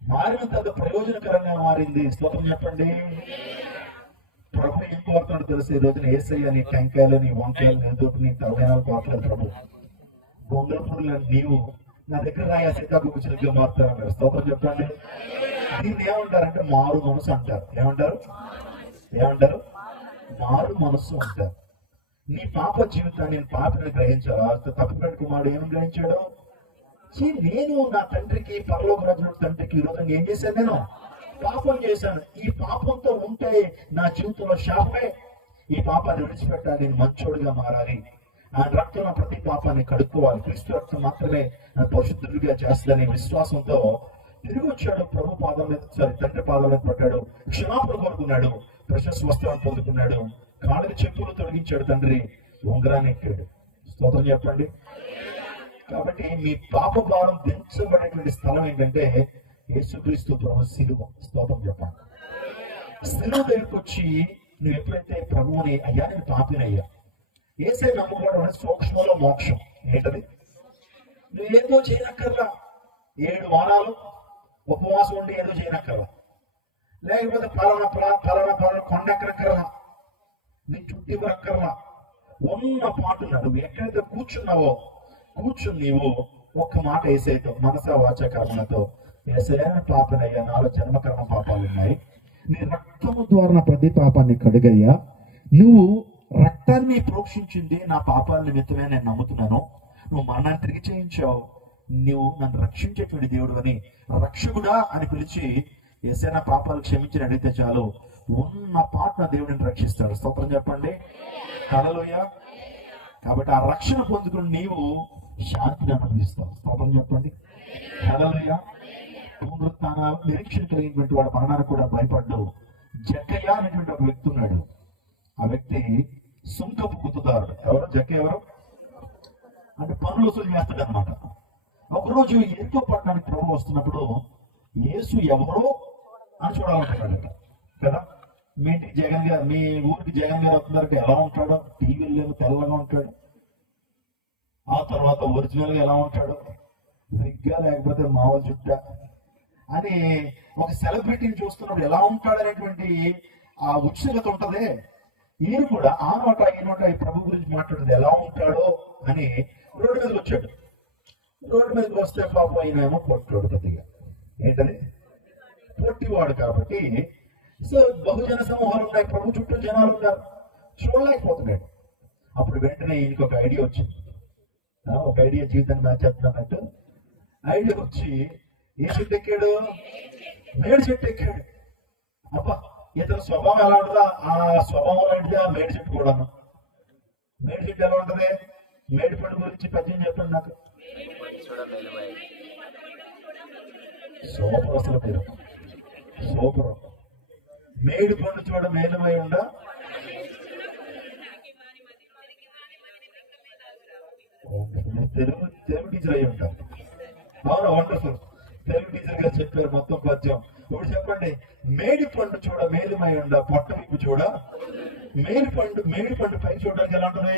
మారిన తర్వాత ప్రయోజనకరంగా మారింది. స్తోత్రం చెప్పండి. ప్రభు ఏం కోరుతున్నాడు తెలుసు? ఈ రోజున ఏసయ్యని, టెంకాయలని, వంకాయలని, ఎదుటిని, తలవేనాలు కోరట్లేదు ప్రభు. దొంగల పురుగులు నీవు నా దగ్గర రాయ సీతాకోక చిలుకగా మారుతారు. స్తోత్రం చెప్పండి. దీన్ని ఏమంటారంటే మారు మనసు అంటారు. ఏమంటారు? మారు మనస్సు అంటారు. నీ పాప జీవితాన్ని, నేను పాపని గ్రహించాలా? తప్పుపెట్టు కుమారుడు ఏం గ్రహించాడు? నేను నా తండ్రికి, పరలోక రాజుల తండ్రికి విరోధంగా ఏం చేశాను? నేను పాపం చేశాను. ఈ పాపంతో ఉంటే నా జీవితంలో శాపమే. ఈ పాపాన్ని విడిచిపెట్టాలి, నేను మంచోడిగా మారాలి, ఆ రక్తం నా ప్రతి పాపాన్ని కడుక్కోవాలి, క్రీస్తు రక్తం మాత్రమే నా పరిశుద్ధుడిగా చేస్తుందనే విశ్వాసంతో తిరిగి వచ్చాడు. ప్రభు పాదం మీద, తండ్రి పాదాల మీద పడ్డాడు, క్షమాపణ కోరుకున్నాడు, ప్రశస్త వస్త్రాన్ని పొందుకున్నాడు, కాళ్ళకి చెప్పులు తొలగించాడు తండ్రి, ఉంగరాన్ని ఎక్కాడు. స్తోత్రం చెప్పండి. కాబట్టి మీ పాప భారం దించబడేటువంటి స్థలం ఏంటంటే యేసుక్రీస్తు ప్రభు శిలువ. స్తోత్రం చెప్పండి. శిలువ దగ్గరికి వచ్చి నువ్వు ఎప్పుడైతే ప్రభువుని, అయ్యా నేను పాపినయ్యా, ఏసై నమ్ముకోవడం అనేది సూక్ష్మలో మోక్షం. ఏంటది? నువ్వేదో చేయనక్కర్లా. 7 వారాలు ఉపవాసం ఉండి ఏదో చేయనక్కర్లా, లేకపోతే పలానా కొండెక్కరక్కర్లా, నీ చుట్టూ ఇవ్వక్కర్లా. ఉన్న పాటున్నా నువ్వు ఎక్కడైతే కూర్చున్నావో కూర్చుని నీవు ఒక్క మాట ఏసైతో, మనస వాచ కర్మలతో, ఏసయ్యా పాపనయ్యా, నాలో జన్మకర్మ పాపాలు ఉన్నాయి, నీ రక్తము ద్వారా నా ప్రతి పాపాన్ని కడుగయ్యా, నువ్వు రక్తాన్ని ప్రోక్షించింది నా పాపాల నిమిత్తమే నేను నమ్ముతున్నాను, నువ్వు మరణాన్ని తిరిగి చేయించావు, నువ్వు నన్ను రక్షించేటువంటి దేవుడు అని, రక్షకుడా అని పిలిచి ఏసైనా పాపాలు క్షమించి అడిగితే చాలు, ఉన్న పాటన దేవుడిని రక్షిస్తాడు. స్తోత్రం చెప్పండి. హల్లెలూయా. కాబట్టి ఆ రక్షణ పొందుకుని నీవు శాంతిని అనుభవిస్తావు. స్తోత్రం చెప్పండి. హల్లెలూయా. పునరుత్థాన నిరీక్షణ కలిగినటువంటి వాడు మరణానికి కూడా భయపడ్డావు. జక్కయ్య అనేటువంటి ఒక వ్యక్తి ఉన్నాడు. ఆ వ్యక్తి సుంకపు గుర్తుదారుడు. ఎవరు జక్కయ్య? ఎవరు అంటే పనులు వసూలు చేస్తాడు అనమాట. ఒకరోజు ఎంతో పట్టణానికి ప్రభు వస్తున్నప్పుడు యేసు ఎవరో అని చూడాలనుకున్నాడట కదా. మీ ఇంటికి జగన్ గారు, మీ ఊరికి జగన్ గారు వస్తున్నారంటే ఎలా ఉంటాడో, టీవీలో తెల్లగా ఉంటాడు, ఆ తర్వాత ఒరిజినల్ గా ఎలా ఉంటాడు, విగ్గా లేకపోతే మామూలు చుట్ట అని ఒక సెలబ్రిటీని చూస్తున్నప్పుడు ఎలా ఉంటాడు అనేటువంటి ఆ ఉత్సుకత ఉంటదే. ఈయన కూడా ఆ నోట ఈ నోట ఈ ప్రభు గురించి మాట్లాడేది ఎలా ఉంటాడో అని రోడ్డు మీదకి వచ్చాడు. రోడ్డు మీదకి వస్తే పాపం అయినేమో పొట్టోడు, కొద్దిగా ఏంటది పొట్టివాడు. కాబట్టి సో బహుజన సమూహాలు ఉన్నాయి, ప్రభు చుట్టూ జనాలు ఉన్నారు, చూడలేకపోతున్నాడు. అప్పుడు వెంటనే ఈయనకి ఒక ఐడియా వచ్చింది. ఒక ఐడియా జీవితాన్ని మ్యాచ్ చేస్తున్నట్టు ఐడియా వచ్చి ఏ చెట్టు ఎక్కాడు? మేడి చెట్టు ఎక్కాడు. అబ్బా, ఇతని స్వభావం ఎలా ఉంటుందా? ఆ స్వభావం లాంటిది ఆ మేడి చెట్టు కూడా. మేడి చెట్టు ఎలా ఉంటది? మేడి పండు గురించి పద్యం చెప్పండి నాకు. సూపర్, అసలు పేరు సూపర్. మేడి పండు చూడ మేలుమై ఉండ. తెలుగు టీచర్ అయి ఉంటారు. అవునా? వండర్ఫుల్. తెలుగు టీచర్ గారు చెప్పారు మొత్తం పద్యం. ఇప్పుడు చెప్పండి. మేడి పండు చూడ మేలుమై ఉండ, పొట్ట విప్పు చూడ. మేడి పండు పై చూడడానికి ఎలా ఉంటుంది?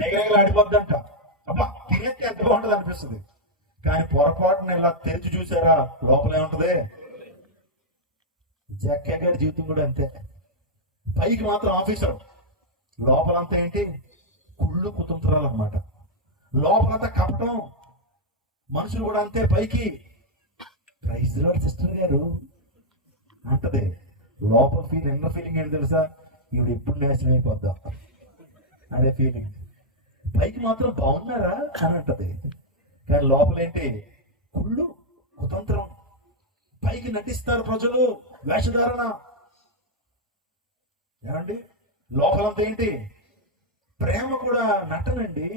నిగరగా ఆడిపోద్దంట. అబ్బా, తినేస్తే ఎంత బాగుంటుంది అనిపిస్తుంది. కానీ పొరపాటున ఇలా తెరిచి చూసారా, లోపల ఏముంటది? జక్కయ్య గారి జీవితం కూడా అంతే. పైకి మాత్రం ఆఫీసర్, లోపలంతా ఏంటి? కుళ్ళు కుతంత్రాలు అన్నమాట. లోపలంతా కపటం. మనుషులు కూడా అంతే. పైకి ప్రైజ్ లార్డ్ సిస్టర్ గారు అంటది, లోపల ఫీలింగ్ ఏంటి తెలుసా? ఇవి ఎప్పుడు నాశనం అయిపోద్దా అదే ఫీలింగ్. పైకి మాత్రం బాగున్నారా అని అంటది, కానీ లోపల ఏంటి? కుళ్ళు కుతంత్రం. పైకి నటిస్తారు ప్రజలు, వేషధారణ. ఏమండి? లోపలంతా ఏంటి? ప్రేమ కూడా నటనండి.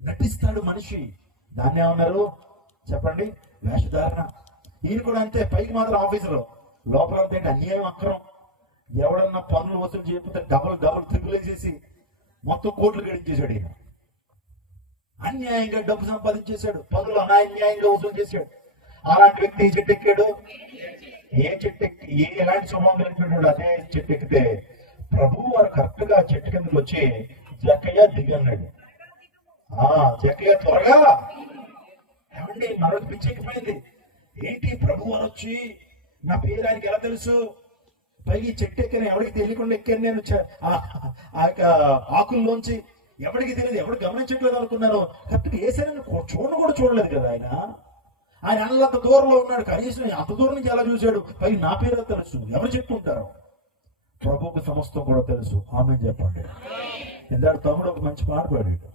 నటిస్తాడు మనిషి. దాన్ని ఏమన్నారు చెప్పండి? వేషధారణ. ఈయన కూడా అంతే. పైకి మాత్రం ఆఫీసులో, లోపలంతా ఏంటి? అన్యాయం, అక్రమం. ఎవడన్నా పనులు వసూలు చేయకపోతే డబుల్ ట్రిపుల్ వేసేసి మొత్తం కోట్లు గడించేశాడు. ఈయన అన్యాయంగా డబ్బు సంపాదించేశాడు, పనులు అన్యాయంగా వసూలు చేశాడు. అలాంటి వ్యక్తి ఏ చెట్టు ఎక్కాడు? ఎలాంటి స్వభావం కలిగినాడు? అదే చెట్టు ఎక్కితే ప్రభువు వారు కరెక్ట్ గా చెట్టు కిందకి వచ్చి జక్కయ్య దిగి అన్నాడు. జక్కయ్య త్వరగా. ఏమండి మరొక పిచ్చెక్కిపోయింది. ఏంటి ప్రభు వారు వచ్చి నా పేరు ఆయనకి ఎలా తెలుసు? పైకి చెట్టు ఎక్కాను, ఎవరికి తెలియకుండా ఎక్కాను నేను ఆ యొక్క ఆకుల్లోంచి. ఎవరికి తెలియదు, ఎవరు గమనించట్లేదు అనుకున్నాను. కరెక్ట్గా వేసానని కూడా చూడలేదు కదా ఆయన. ఆయన అంత దూరంలో ఉన్నాడు, కనీసం అంత దూరం నుంచి ఎలా చూశాడు? పైకి నా పేరు తెలుసు, ఎవరు చెప్పుకుంటారు? ప్రభువుకు సమస్తం కూడా తెలుసు. ఆమె చెప్పండి. ఇందాక తమ్ముడు ఒక మంచి పాట పాడాడు,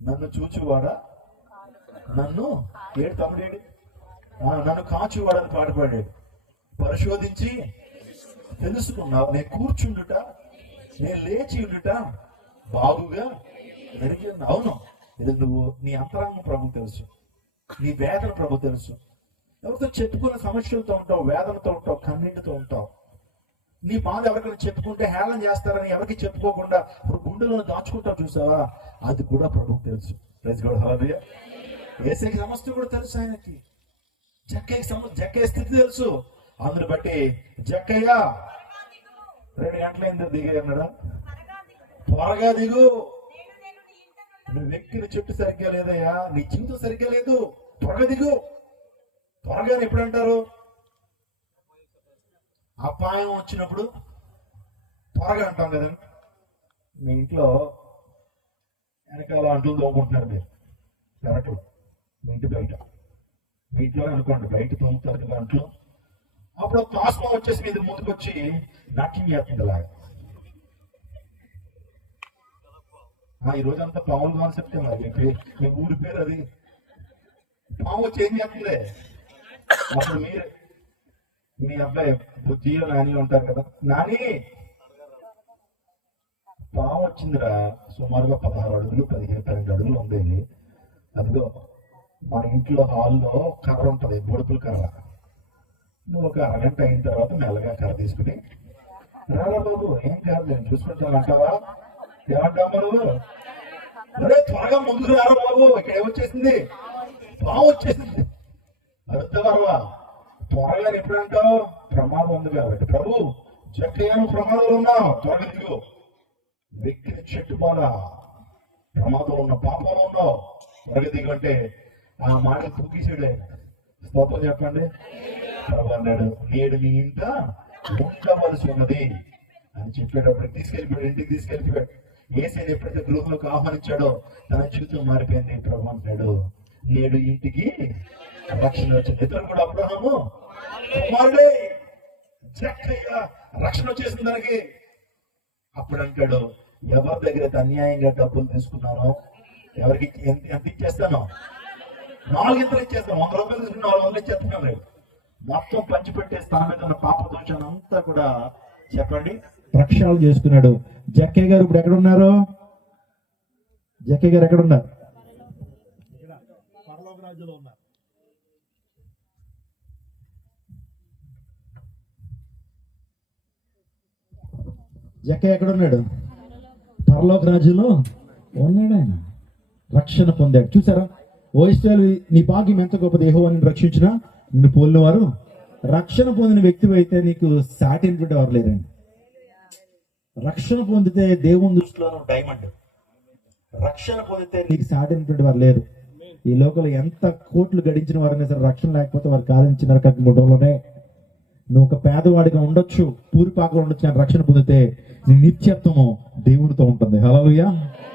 నన్ను చూచువాడా నన్ను ఏడు తమ్ముడేడు నన్ను కాచువాడని పాట పాడాడు. పరిశోధించి తెలుసుకున్నావు, నేను కూర్చుండుట, నేను లేచి ఉండుట బాగుగా ఎరిగి ఉన్నా. అవును, ఇది నువ్వు నీ అంతరంగం ప్రభు తెలుసు, నీ వేదన ప్రభు తెలుసు. ఎవరితో చెప్పుకున్న సమస్యలతో ఉంటావు, వేదనతో ఉంటావు, కన్నీటితో ఉంటావు. నీ బాధ ఎవరికైనా చెప్పుకుంటే హేళన చేస్తారని ఎవరికి చెప్పుకోకుండా ఇప్పుడు గుండెలో దాచుకుంటావు చూసావా, అది కూడా ప్రభుకు తెలుసు. హల్లెలూయా. యేసయ్యకి సమస్త కూడా తెలుసు. ఆయనకి జక్కయ్య స్థితి తెలుసు. అందుని బట్టి జక్కయ్య 2 గంటలైంది దిగే అన్నాడా? త్వరగా దిగు, నువ్వు ఎక్కిన చెట్టు సరిగ్గా లేదయ్యా, నీ జీవితం సరిగ్గా లేదు, త్వరగా దిగు. త్వరగా ఎప్పుడు అంటారు? అపాయం వచ్చినప్పుడు త్వరగా అంటాం కదా. మీ ఇంట్లో వెనకాల అంట్లు తోముకుంటున్నారు మీరు, పెరట్లో, మీ ఇంటి బయట, మీ ఇంట్లో అనుకోండి, బయట తోముతారు కదా అంట్లు. అప్పుడు ఆస్మా వచ్చేసి మీద ముందుకొచ్చి నాట్యం చేస్తుంది అలాగా. ఈ రోజంతా పావులు కాన్సెప్ట్ మీ ఊరి పేరు అది. పాము వచ్చి ఏం చేస్తుంది? అప్పుడు మీరు మీ అబ్బాయి బుజ్జియో నాని ఉంటారు కదా, నాని పాము వచ్చిందిరా, సుమారుగా 16 అడుగులు 15-12 అడుగులు ఉంది. అదిగో మన ఇంట్లో హాల్లో కర్ర ఉంటుంది, బొడుపుల కర్ర. నువ్వు ఒక అరగంట అయిన తర్వాత మెల్లగా కర్ర తీసుకుని రారా బాబు, ఏం కాదు నేను చూసుకుంటాను అంటావా? ఏమంటావు నువ్వు? అరే త్వరగా ముందుకు రారా బాబు, ఇక్కడ ఏమొచ్చేసింది? పాము వచ్చేసింది. అరుద్దావా త్వరగా ఎప్పుడంటావు? ప్రమాదం ఉంది కాబట్టి. ప్రభు జక్కయ్యను ప్రమాదంలో ఉన్నావు, త్వరగా దిగు. వ్యక్తి చెట్టు బాల ప్రమాదంలో ఉన్న పాపంలో ఉన్నావు, త్వరగా దిగు అంటే ఆ మాట తూకిసాడు ఆయన. స్తోత్రం చెప్పండి. ప్రభు అన్నాడు, నేడు నీ ఇంట ఉండవలసి ఉన్నది అని చెప్పేటప్పుడు తీసుకెళ్ళిపోయాడు, ఇంటికి తీసుకెళ్ళిపోయాడు. యేసయ్య ఎప్పుడైతే గృహంలోకి ఆహ్వానించాడో తన జీవితం మారిపోయింది. ప్రభు అంటాడు, నేడు ఇంటికి రక్షణ వచ్చింది. ఇతరులు కూడా అబ్రహాము కుమారుడే జక్కయ్య రక్షణ వచ్చేసింది దానికి. అప్పుడు అంటాడు, ఎవరి దగ్గర అయితే అన్యాయంగా డబ్బులు తీసుకున్నానో, ఎవరికి ఎంత ఇచ్చేస్తానో, 4 ఇచ్చేస్తాను. 100 రూపాయలు తీసుకుని 400 ఇచ్చేస్తున్నాను లేదు, మొత్తం పంచిపెట్టే స్థానం మీద ఉన్న పాప దోషాన్ని అంతా కూడా చెప్పండి ప్రక్షాళన చేసుకున్నాడు. జక్కయ్య గారు ఇప్పుడు ఎక్కడున్నారు? జక్కయ్య గారు ఎక్కడున్నారు? పరలోక రాజ్యంలో ఉన్నారు. జక్కయ్య ఎక్కడున్నాడు? పరలోక రాజ్యంలో ఉన్నాడు. ఆయన రక్షణ పొందాడు. చూసారా? ఓ ఇస్రాయేలు, నీ భాగ్యం ఎంత గొప్పది, యెహోవా నిన్ను రక్షించిన నిన్ను పోలిన వారు. రక్షణ పొందిన వ్యక్తి అయితే నీకు సాటినటువంటి వారు లేరండి. రక్షణ పొందితే దేవుని దృష్టిలో డైమండ్. రక్షణ పొందితే నీకు సాటినటువంటి వారు లేరు. ఈ లోకంలో ఎంత కోట్లు గడించిన వారైనా సరే రక్షణ లేకపోతే వారు కాలించిన గుడ్డలోనే. నువ్వు ఒక పేదవాడిగా ఉండొచ్చు, పూరిపాకలో ఉండొచ్చు, కానీ రక్షణ పొందితే నీ నిత్యత్వము దేవునితో ఉంటుంది. హల్లెలూయా,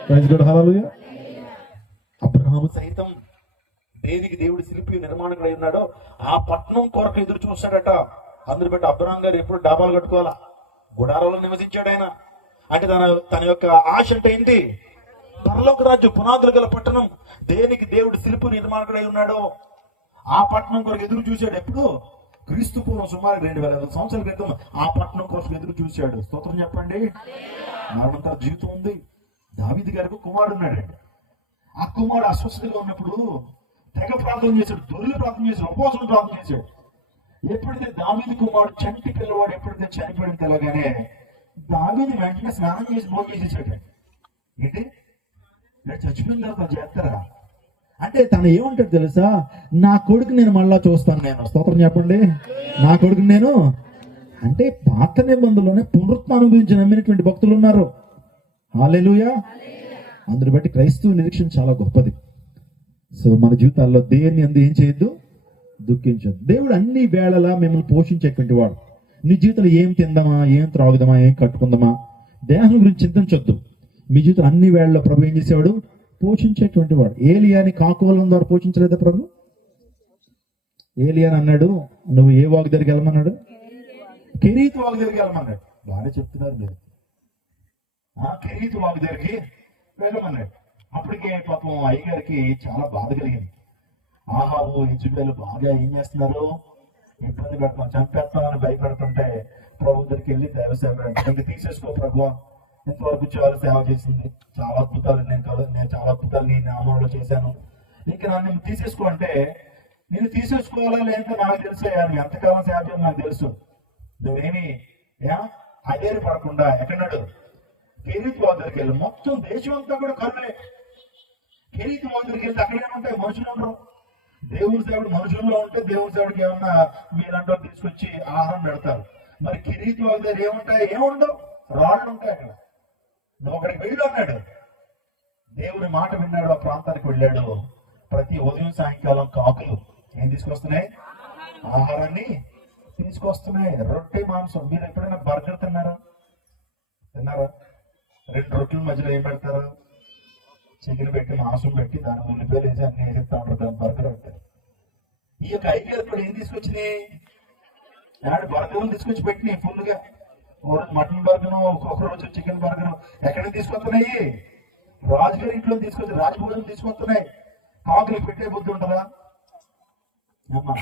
ప్రైజ్ గాడ్, హల్లెలూయా. అబ్రహాము సైతం దేనికి దేవుడి శిల్పి నిర్మాణకుడు ఉన్నాడో ఆ పట్నం కొరకు ఎదురు చూస్తాడట. అందుని బట్టి అబ్రహాం గారు ఎప్పుడు డాబాలు కట్టుకోవాలా, గుడారంలో నివసించాడు ఆయన. అంటే తన యొక్క ఆశ అంటే ఏంటి? పరలోక రాజ్యం, పునాదులు గల పట్టణం. దేనికి దేవుడు శిల్పు నిర్మాణకుడై ఉన్నాడో ఆ పట్టణం కొరకు ఎదురు చూశాడు. ఎప్పుడు? క్రీస్తు పూర్వం సుమారు 2500 సంవత్సరాల క్రితం ఆ పట్టణం కొరకు ఎదురు చూశాడు. స్తోత్రం చెప్పండి. మరణంతో జీవితం ఉంది. దావీదు గారికి కుమారుడు ఉన్నాడండి. ఆ కుమారుడు అస్వస్థతగా ఉన్నప్పుడు తెగ ప్రార్థన చేశాడు, దొర్లి ప్రార్థన చేశాడు, ఉపవాసం ప్రార్థన చేశాడు. ఎప్పుడైతే దావీదు కుమారుడు చంటి పిల్లవాడు ఎప్పుడైతే చనిపోయిన తెలగానే దావీదు వెంటనే స్నానం చేసి భోజనం చేసేసాడు. ఏంటి చచ్చిపోయిన తర్వాత చేస్తారా? అంటే తను ఏమంటాడు తెలుసా, నా కొడుకు నేను మళ్ళా చూస్తాను. నేను స్తోత్రం చెప్పండి, నా కొడుకు నేను. అంటే పాత నిబంధనలోనే పునరుత్థానం గురించి నమ్మినటువంటి భక్తులు ఉన్నారు. హల్లెలూయా. అందుని బట్టి క్రైస్తవ నిరీక్షణ చాలా గొప్పది. సో మన జీవితాల్లో దేన్ని అందు ఏం చేయొద్దు, దుఃఖించద్దు. దేవుడు అన్ని వేళలా మిమ్మల్ని పోషించేటువంటి వాడు. నీ జీవితంలో ఏం తిందామా, ఏం త్రాగుదామా, ఏం కట్టుకుందామా, దేహం గురించి చింతించొద్దు. మీ జీవితం అన్ని వేళల్లో ప్రభు ఏం చేసేవాడు, పోషించేటువంటి వాడు. ఏలియాని కాకువలం ద్వారా పోషించలేదా ప్రభు? ఏలియాని అన్నాడు, నువ్వు ఏ వాగు దగ్గరికి వెళ్ళమన్నాడు? కెరీతు వాగు దగ్గరికి వెళ్ళమన్నాడు. బాగా చెప్తున్నారు మీరు. కెరీతు వాగు దగ్గరికి వెళ్ళమన్నాడు. అప్పటికే పాపం అయ్యగారికి చాలా బాధ కలిగింది. ఆహాబు ఇజ్రాయేలు బాగా ఏం చేస్తున్నారు, ఇబ్బంది పెడతాం, చంపేస్తామని భయపెడుతుంటే ప్రభు దగ్గరికి వెళ్ళి దైవ సేవ తీసేసుకో ప్రభు, ఇంతవరకు చాలా సేవ చేసింది, చాలా అద్భుతాలు నేను చాలా అద్భుతాలు నీ నామంలో చేశాను, ఇంకా నన్ను తీసేసుకో అంటే, నేను తీసేసుకోవాలా లేదంటే నాకు తెలుసా, నువ్వు ఎంతకాలం సేవ చేయాలి నాకు తెలుసు, నువ్వేమి అదేరి పడకుండా ఎక్కడాడు కెరీతు వాగు దగ్గరికి వెళ్ళి. మొత్తం దేశం అంతా కూడా కరులే. కెరీతు వాగు దగ్గరికి వెళ్తే అక్కడ ఏముంటాయి, మనుషులు ఉండరు. దేవుని సేవడు మనుషుల్లో ఉంటే దేవుని సేవడికి ఏమన్నా మీరంటూ తీసుకొచ్చి ఆహారం పెడతారు. మరి కెరీతు వాగు దగ్గర ఏముంటాయి, ఏముండవు, రాళ్ళు ఉంటాయి అక్కడ. నువ్వు అక్కడికి వెళ్ళు అన్నాడు. దేవుని మాట విన్నాడు, ఆ ప్రాంతానికి వెళ్ళాడు. ప్రతి ఉదయం సాయంకాలం కాకులు ఏం తీసుకొస్తున్నాయి, ఆహారాన్ని తీసుకొస్తున్నాయి. రొట్టె మాంసం. మీరు ఎప్పుడైనా బర్గర్ తిన్నారా? 2 రొట్టెల మధ్యలో ఏం పెడతారు, చికెన్ పెట్టి మాంసం పెట్టి దాని ఉల్లిపాయలు వేసి అన్ని వేసేస్తా ఉంటారు, దాన్ని బర్గర్ అంటారు. ఈ యొక్క ఐడియా కూడా ఏం తీసుకొచ్చినాయి, బర్గర్లు తీసుకొచ్చి పెట్టినాయి ఫుల్గా. ఒకరోజు మటన్ బర్గర్, ఒక్కొక్క రోజు చికెన్ బర్గర్. ఎక్కడికి తీసుకొస్తున్నాయి, రాజుగారి ఇంట్లో తీసుకొచ్చి రాజభోజనం తీసుకొస్తున్నాయి. కాకులు పెట్టే బుద్ధి ఉంటుందా అమ్మా?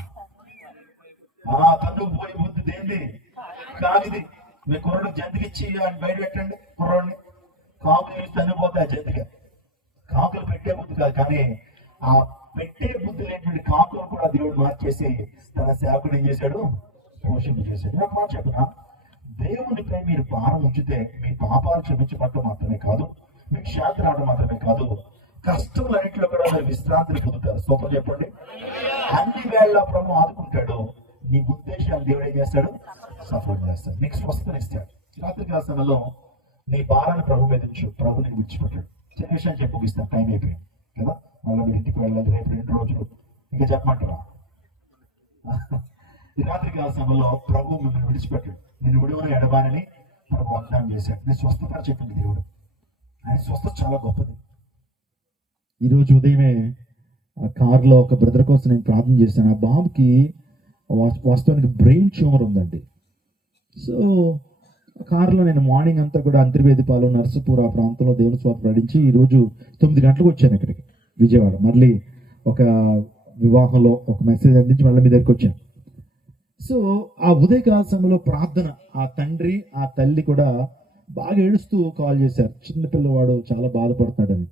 తన్నుకు పోయే బుద్ధి దేంది, కాగిది. మీ కుర్రడు జంతికి ఇచ్చి బయట పెట్టండి కుర్రోడిని, కాకులు వేసి తన్నిపోతాయి జంతిగా. కాకులు పెట్టే బుద్ధి కాదు, కానీ ఆ పెట్టే బుద్ధి లేనటువంటి కాకులు కూడా దేవుడు మార్చేసి తన సేవకుడు ఏం చేశాడు, పోషింపు చేశాడు. నాకు మాట చెప్పిన, దేవునిపై మీరు భారం ఉంచితే మీ పాపాలు క్షమించబట్టం మాత్రమే కాదు, మీకు శాంతి రావడం మాత్రమే కాదు, కష్టములన్నింటిలో కూడా మీరు విశ్రాంతిని పొందుతారు. స్తోత్రం చెప్పండి. అన్ని వేళ ప్రభు ఆదుకుంటాడు. నీ ఉద్దేశాలు దేవుడు ఏం చేస్తాడు, సఫలం చేస్తాడు, నీకు స్వస్థతను ఇస్తాడు. రాత్రి కాల సమయంలో నీ భారాన్ని ప్రభు మీద ఉంచు, ప్రభు నీకు విడిచిపెట్టాడు. చిన్న విషయాన్ని చెప్పి ముగిస్తాను, టైం అయిపోయింది కదా, మళ్ళీ మీరు ఇంటికి వెళ్ళాలి రేపు 2 రోజులు. ఇంకా చెప్పమంటారా? ఈ రాత్రి కాల సమయంలో ప్రభు మిమ్మల్ని విడిచిపెట్టాడు. నేను విడువని ఎడబానని ప్రభు వాగ్దానం చేశాడు. నేను స్వస్థత చెప్పింది దేవుడు. ఆయన స్వస్థత చాలా గొప్పది. ఈరోజు ఉదయమే ఆ కారులో ఒక బ్రదర్ కోసం నేను ప్రార్థన చేశాను. ఆ బాబుకి వాస్తవానికి బ్రెయిన్ ట్యూమర్ ఉందండి. సో కారులో నేను మార్నింగ్ అంతా కూడా అంతర్వేదిపాలెం, నర్సపూర్ ఆ ప్రాంతంలో దేవుని స్వార్థ ప్రకటించి ఈరోజు 9 గంటలకు వచ్చాను ఇక్కడికి విజయవాడ. మళ్ళీ ఒక వివాహంలో ఒక మెసేజ్ అందించి మళ్ళీ మీ దగ్గరికి వచ్చాను. సో ఆ ఉదయకాల సమయంలో ప్రార్థన, ఆ తండ్రి ఆ తల్లి కూడా బాగా ఏడుస్తూ కాల్ చేశారు. చిన్నపిల్లవాడు చాలా బాధపడుతున్నాడని.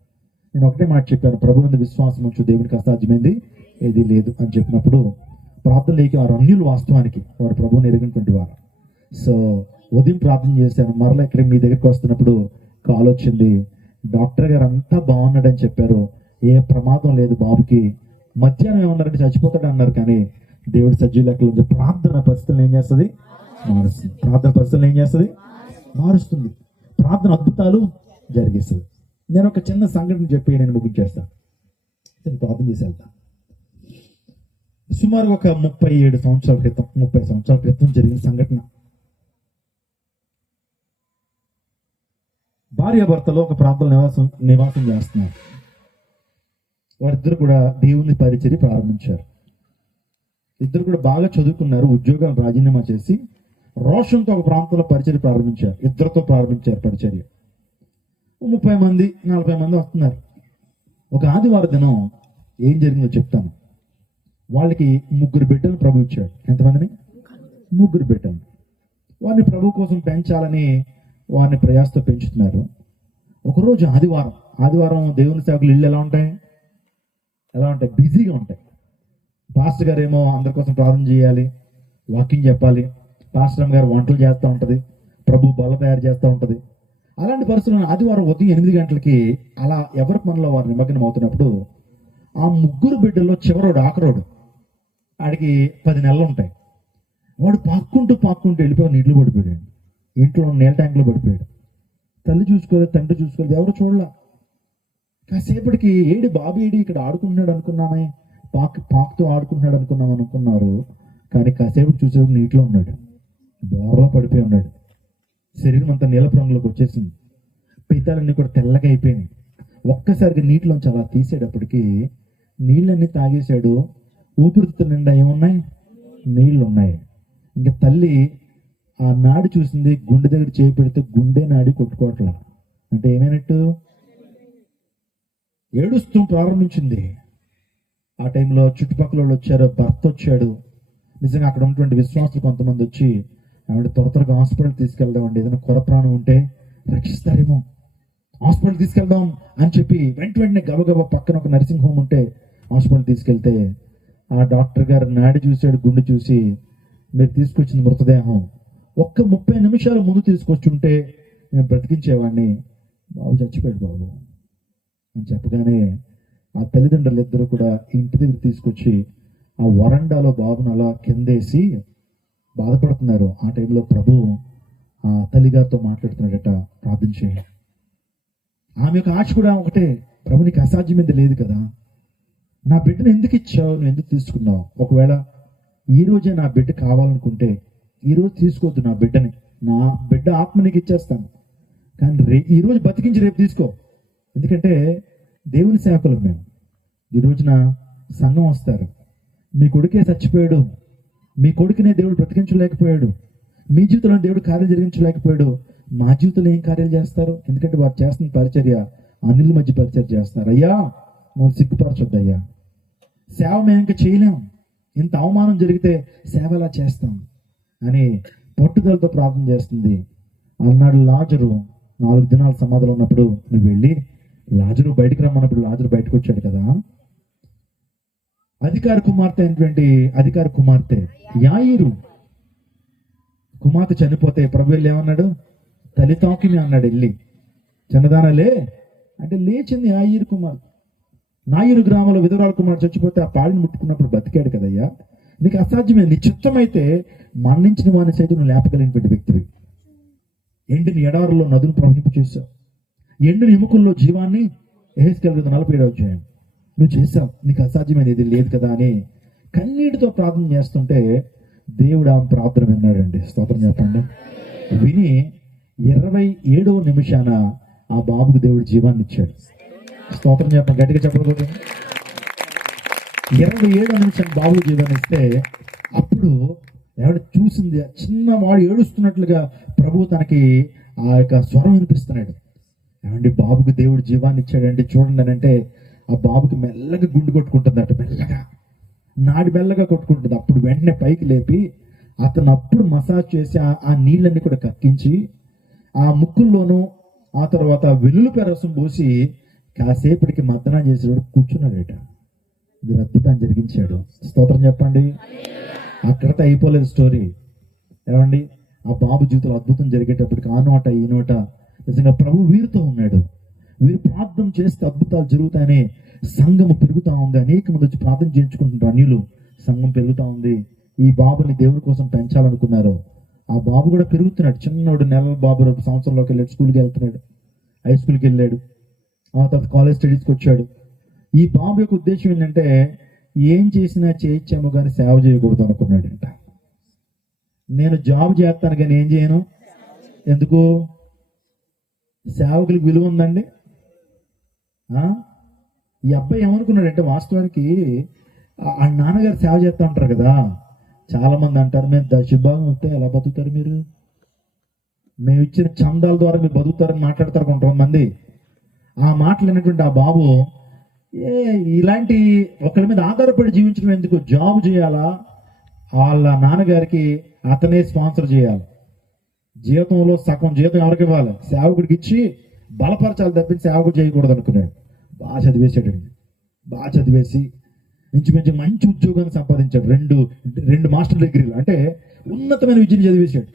నేను ఒకటే మాట చెప్పాను, ప్రభువునందు విశ్వాసం ఉంచు, దేవునికి అసాధ్యమైంది ఏది లేదు అని చెప్పినప్పుడు ప్రార్థనలోకి వారు అన్యులు వాస్తవానికి వారు ప్రభువుని ఎరిగినటువంటి వారు. సో ఉదయం ప్రార్థన చేశాను. మరలా ఇక్కడ మీ దగ్గరికి వస్తున్నప్పుడు కాల్ వచ్చింది, డాక్టర్ గారు అంతా బాగున్నాడని చెప్పారు, ఏ ప్రమాదం లేదు బాబుకి, మధ్యాహ్నం ఏమన్నారంటే చచ్చిపోతాడు అన్నారు, కానీ దేవుడి సజీవ లెక్కలు ఉంది. ప్రార్థన పరిస్థితులను ఏం చేస్తుంది, మారుస్తుంది. ప్రార్థన పరిస్థితులను ఏం చేస్తుంది, మారుస్తుంది. ప్రార్థన అద్భుతాలు జరిగిస్తుంది. నేను ఒక చిన్న సంఘటన చెప్పి నేను ముగించేస్తాను. నేను ప్రార్థన చేసి వెళ్తాను. సుమారు ఒక 30 సంవత్సరాల క్రితం జరిగిన సంఘటన. భార్యాభర్తలో ఒక ప్రాంతంలో నివాసం చేస్తున్నారు. వారిద్దరు కూడా దేవుని పరిచర్య ప్రారంభించారు. ఇద్దరు కూడా బాగా చదువుకున్నారు, ఉద్యోగాలు రాజీనామా చేసి రోషంతో ఒక ప్రాంతంలో పరిచర్య ప్రారంభించారు. ఇద్దరితో ప్రారంభించారు పరిచర్య. 30 మంది 40 మంది వస్తున్నారు. ఒక ఆదివారం దినం ఏం జరిగిందో చెప్తాను. వాళ్ళకి 3 బిడ్డలు ప్రభు ఇచ్చాడు. ఎంతమందిని? 3 బిడ్డలు. వారిని ప్రభు కోసం పెంచాలని వారిని ప్రయాసతో పెంచుతున్నారు. ఒకరోజు ఆదివారం దేవుని సేవకులు ఇల్లు ఎలా ఉంటాయి, బిజీగా ఉంటాయి. పాస్టర్ గారు ఏమో అందరి కోసం ప్రార్థన చేయాలి, వాకింగ్ చెప్పాలి, పాస్టర్ గారు వంటలు చేస్తూ ఉంటుంది, ప్రభు బల్ల తయారు చేస్తూ ఉంటుంది. అలాంటి పరిస్థితుల్లో ఆదివారం ఉదయం 8 గంటలకి అలా ఎవరి పనిలో వారు నిమగ్నం అవుతున్నప్పుడు ఆ ముగ్గురు బిడ్డల్లో చివరోడు ఆఖరోడు, ఆడికి 10 నెలలు ఉంటాయి. వాడు పాక్కుంటూ వెళ్ళిపోయి నీళ్లు పడిపోయాడు. ఇంట్లో నీళ్ళ ట్యాంకులో పడిపోయాడు. తల్లి చూసుకోలేదు, తండ్రి చూసుకోలేదు, ఎవరు చూడలా. కాసేపటికి ఏడి బాబు ఏడి ఇక్కడ ఆడుకుంటున్నాడు అనుకున్నామే, పాకుతో ఆడుకుంటున్నాడు అనుకున్నారు. కానీ కాసేపు చూసేప్పుడు నీటిలో ఉన్నాడు, బోర్లా పడిపోయి ఉన్నాడు. శరీరం అంతా నీలపు రంగులోకి వచ్చేసింది, పీతాలన్నీ కూడా తెల్లగా అయిపోయినాయి. ఒక్కసారిగా నీటిలోంచి అలా తీసేటప్పటికి నీళ్ళన్నీ తాగేశాడు. ఊపిరితిత్తుల నిండా ఏమున్నాయి? నీళ్లు ఉన్నాయి. ఇంకా తల్లి ఆ నాడి చూసింది, గుండె దగ్గర చేయి పెడితే గుండె నాడి కొట్టుకోవట్లా. అంటే ఏమైనట్టు? ఏడుస్తూ ప్రారంభించింది. ఆ టైంలో చుట్టుపక్కల వాళ్ళు వచ్చారు, భర్త వచ్చాడు. నిజంగా అక్కడ ఉన్నటువంటి విశ్వాసులు కొంతమంది వచ్చి ఆవిడ త్వరగా హాస్పిటల్ తీసుకెళ్దామండి, ఏదైనా కొర ప్రాణం ఉంటే రక్షిస్తారేమో, హాస్పిటల్ తీసుకెళ్దాం అని చెప్పి వెంటనే గబగబా పక్కన ఒక నర్సింగ్ హోమ్ ఉంటే హాస్పిటల్ తీసుకెళ్తే ఆ డాక్టర్ గారు నాడి చూశాడు, గుండె చూసి, మీరు తీసుకొచ్చిన మృతదేహం ఒక్క 30 నిమిషాల ముందు తీసుకొచ్చుంటే నేను బ్రతికించేవాడిని, బాబు చచ్చిపోయాడు బాబు అని చెప్పగానే ఆ తల్లిదండ్రులు ఇద్దరు కూడా ఇంటి దగ్గర తీసుకొచ్చి ఆ వరండాలో బాబును అలా కిందేసి బాధపడుతున్నారు. ఆ టైంలో ప్రభు ఆ తల్లిగారితో మాట్లాడుతున్నాడట, ప్రార్థన చేయండి. ఆమె యొక్క ఆశ కూడా ఒకటే, ప్రభు నీకు అసాధ్యమైంది లేదు కదా, నా బిడ్డను ఎందుకు ఇచ్చావు, నువ్వు ఎందుకు తీసుకున్నావు? ఒకవేళ ఈ రోజే నా బిడ్డ కావాలనుకుంటే ఈరోజు తీసుకోవద్దు నా బిడ్డని, నా బిడ్డ ఆత్మ నీకు ఇచ్చేస్తాను, కానీ ఈరోజు బతికించి రేపు తీసుకో. ఎందుకంటే దేవుని సేవకులు మేము. ఈ రోజున సంఘం వస్తారు, మీ కొడుకే చచ్చిపోయాడు, మీ కొడుకునే దేవుడు బ్రతికించలేకపోయాడు, మీ జీవితంలో దేవుడు కార్యం జరిగించలేకపోయాడు, మా జీవితంలో ఏం కార్యాలు చేస్తారు? ఎందుకంటే వారు చేస్తున్న పరిచర్య అనిల మధ్య పరిచర్య చేస్తున్నారు. అయ్యా నువ్వు సిగ్గుపరచొద్దు అయ్యా, సేవ మేము ఇంకా చేయలేం, ఇంత అవమానం జరిగితే సేవ ఎలా చేస్తాం అని పట్టుదలతో ప్రార్థన చేస్తుంది. అన్నాడు లాజరు 4 దినాలు సమాధిలో ఉన్నప్పుడు నువ్వు వెళ్ళి లాజరు బయటికి రమ్మన్నప్పుడు లాజరు బయటకు వచ్చాడు కదా. అధికారి కుమార్తె యాయిరు కుమార్తె చనిపోతే ప్రభు వెళ్ళి ఏమన్నాడు? తల్లి తాకిని అన్నాడు. వెళ్ళి చిన్నదానలే అంటే లేచింది యాయిరు కుమార్తె. నాయురు గ్రామంలో విధవరాల కుమారుడు చచ్చిపోతే ఆ పాడిని ముట్టుకున్నప్పుడు బతికాడు కదయ్యా, నీకు అసాధ్యమే, నీ చిత్తమైతే మరణించిన వాడిని సైతం నువ్వు లేపగలిగినటువంటి వ్యక్తివి. ఎండిని ఎడారుల్లో నదులు ప్రవహింపు చేశావు, ఎండిన ఎముకల్లో జీవాన్ని ఎహెజ్కేలు 47వ అధ్యాయం నువ్వు చేశావు, నీకు అసాధ్యమైన ఇది లేదు కదా అని కన్నీటితో ప్రార్థన చేస్తుంటే దేవుడు ఆమె ప్రార్థన విన్నాడండి. స్తోత్రం చెప్పండి. విని 27వ నిమిషాన ఆ బాబుకు దేవుడు జీవాన్ని ఇచ్చాడు. స్తోత్రం చెప్పండి, గట్టిగా చెప్పకూడదు. 27వ నిమిషం బాబు జీవాన్ని ఇస్తే అప్పుడు ఎవడు చూసింది, చిన్నవాడు ఏడుస్తున్నట్లుగా ప్రభు తనకి ఆ యొక్క స్వరం వినిపిస్తున్నాడు. ఏమండి బాబుకు దేవుడు జీవాన్ని ఇచ్చాడండి చూడండి అని అంటే ఆ బాబుకి మెల్లగా గుండు కొట్టుకుంటుందట, మెల్లగా నాడి మెల్లగా కొట్టుకుంటుంది. అప్పుడు వెంటనే పైకి లేపి అతను అప్పుడు మసాజ్ చేసి ఆ నీళ్ళన్నీ కూడా కక్కించి ఆ ముక్కుల్లోనూ ఆ తర్వాత వెల్లుల్లిపాయ రసం పోసి కాసేపటికి మద్దన చేసేవాడు కూర్చున్నాడట. ఇది అద్భుతాన్ని జరిగించాడు. స్తోత్రం చెప్పండి. అక్కడితో అయిపోలేదు స్టోరీ. ఏమండి ఆ బాబు జీవితంలో అద్భుతం జరిగేటప్పటికి ఆ నోట ఈ నోట నిజంగా ప్రభు వీరితో ఉన్నాడు. వీరు ప్రార్థన చేస్తే అద్భుతాలు జరుగుతాయని సంఘము పెరుగుతా ఉంది. అనేక మంది వచ్చి ప్రార్థన చేయించుకుంటున్నారు, అన్యులు. సంఘం పెరుగుతా ఉంది. ఈ బాబుని దేవుడి కోసం పెంచాలనుకున్నారు. ఆ బాబు కూడా పెరుగుతున్నాడు. చిన్నోడు నెలల బాబు సంవత్సరంలోకి వెళ్ళాడు, స్కూల్కి వెళ్తున్నాడు, హై స్కూల్కి వెళ్ళాడు, ఆ తర్వాత కాలేజ్ స్టడీస్కి వచ్చాడు. ఈ బాబు యొక్క ఉద్దేశం ఏంటంటే ఏం చేసినా చేయొచ్చామో కానీ సేవ చేయకూడదు అనుకున్నాడంట. నేను జాబ్ చేస్తాను కానీ ఏం చేయను. ఎందుకు? సేవకులకు విలువ ఉందండి. ఈ అబ్బాయి ఏమనుకున్నాడంటే వాస్తవానికి ఆ నాన్నగారు సేవ చేస్తా ఉంటారు కదా. చాలా మంది అంటారు మేము దశభాగం వస్తే ఎలా బతుకుతారు మీరు, మేము ఇచ్చిన చందాల ద్వారా మీరు బతుకుతారని మాట్లాడతారు కొంతమంది. ఆ మాటలు విన్నటువంటి ఆ బాబు ఇలాంటి ఒకరి మీద ఆధారపడి జీవించడం ఎందుకు, జాబ్ చేయాలా, వాళ్ళ నాన్నగారికి అతనే స్పాన్సర్ చేయాలి, జీతంలో సగం జీతం ఎవరికి ఇవ్వాలి, సేవకుడికి ఇచ్చి బలపరచాలి తప్పించి సేవకుడు చేయకూడదు అనుకున్నాడు. బాగా చదివేశాడండి. బాగా చదివేసి ఇంచుమించు మంచి ఉద్యోగాన్ని సంపాదించాడు. రెండు మాస్టర్ డిగ్రీలు అంటే ఉన్నతమైన విద్యను చదివేశాడు.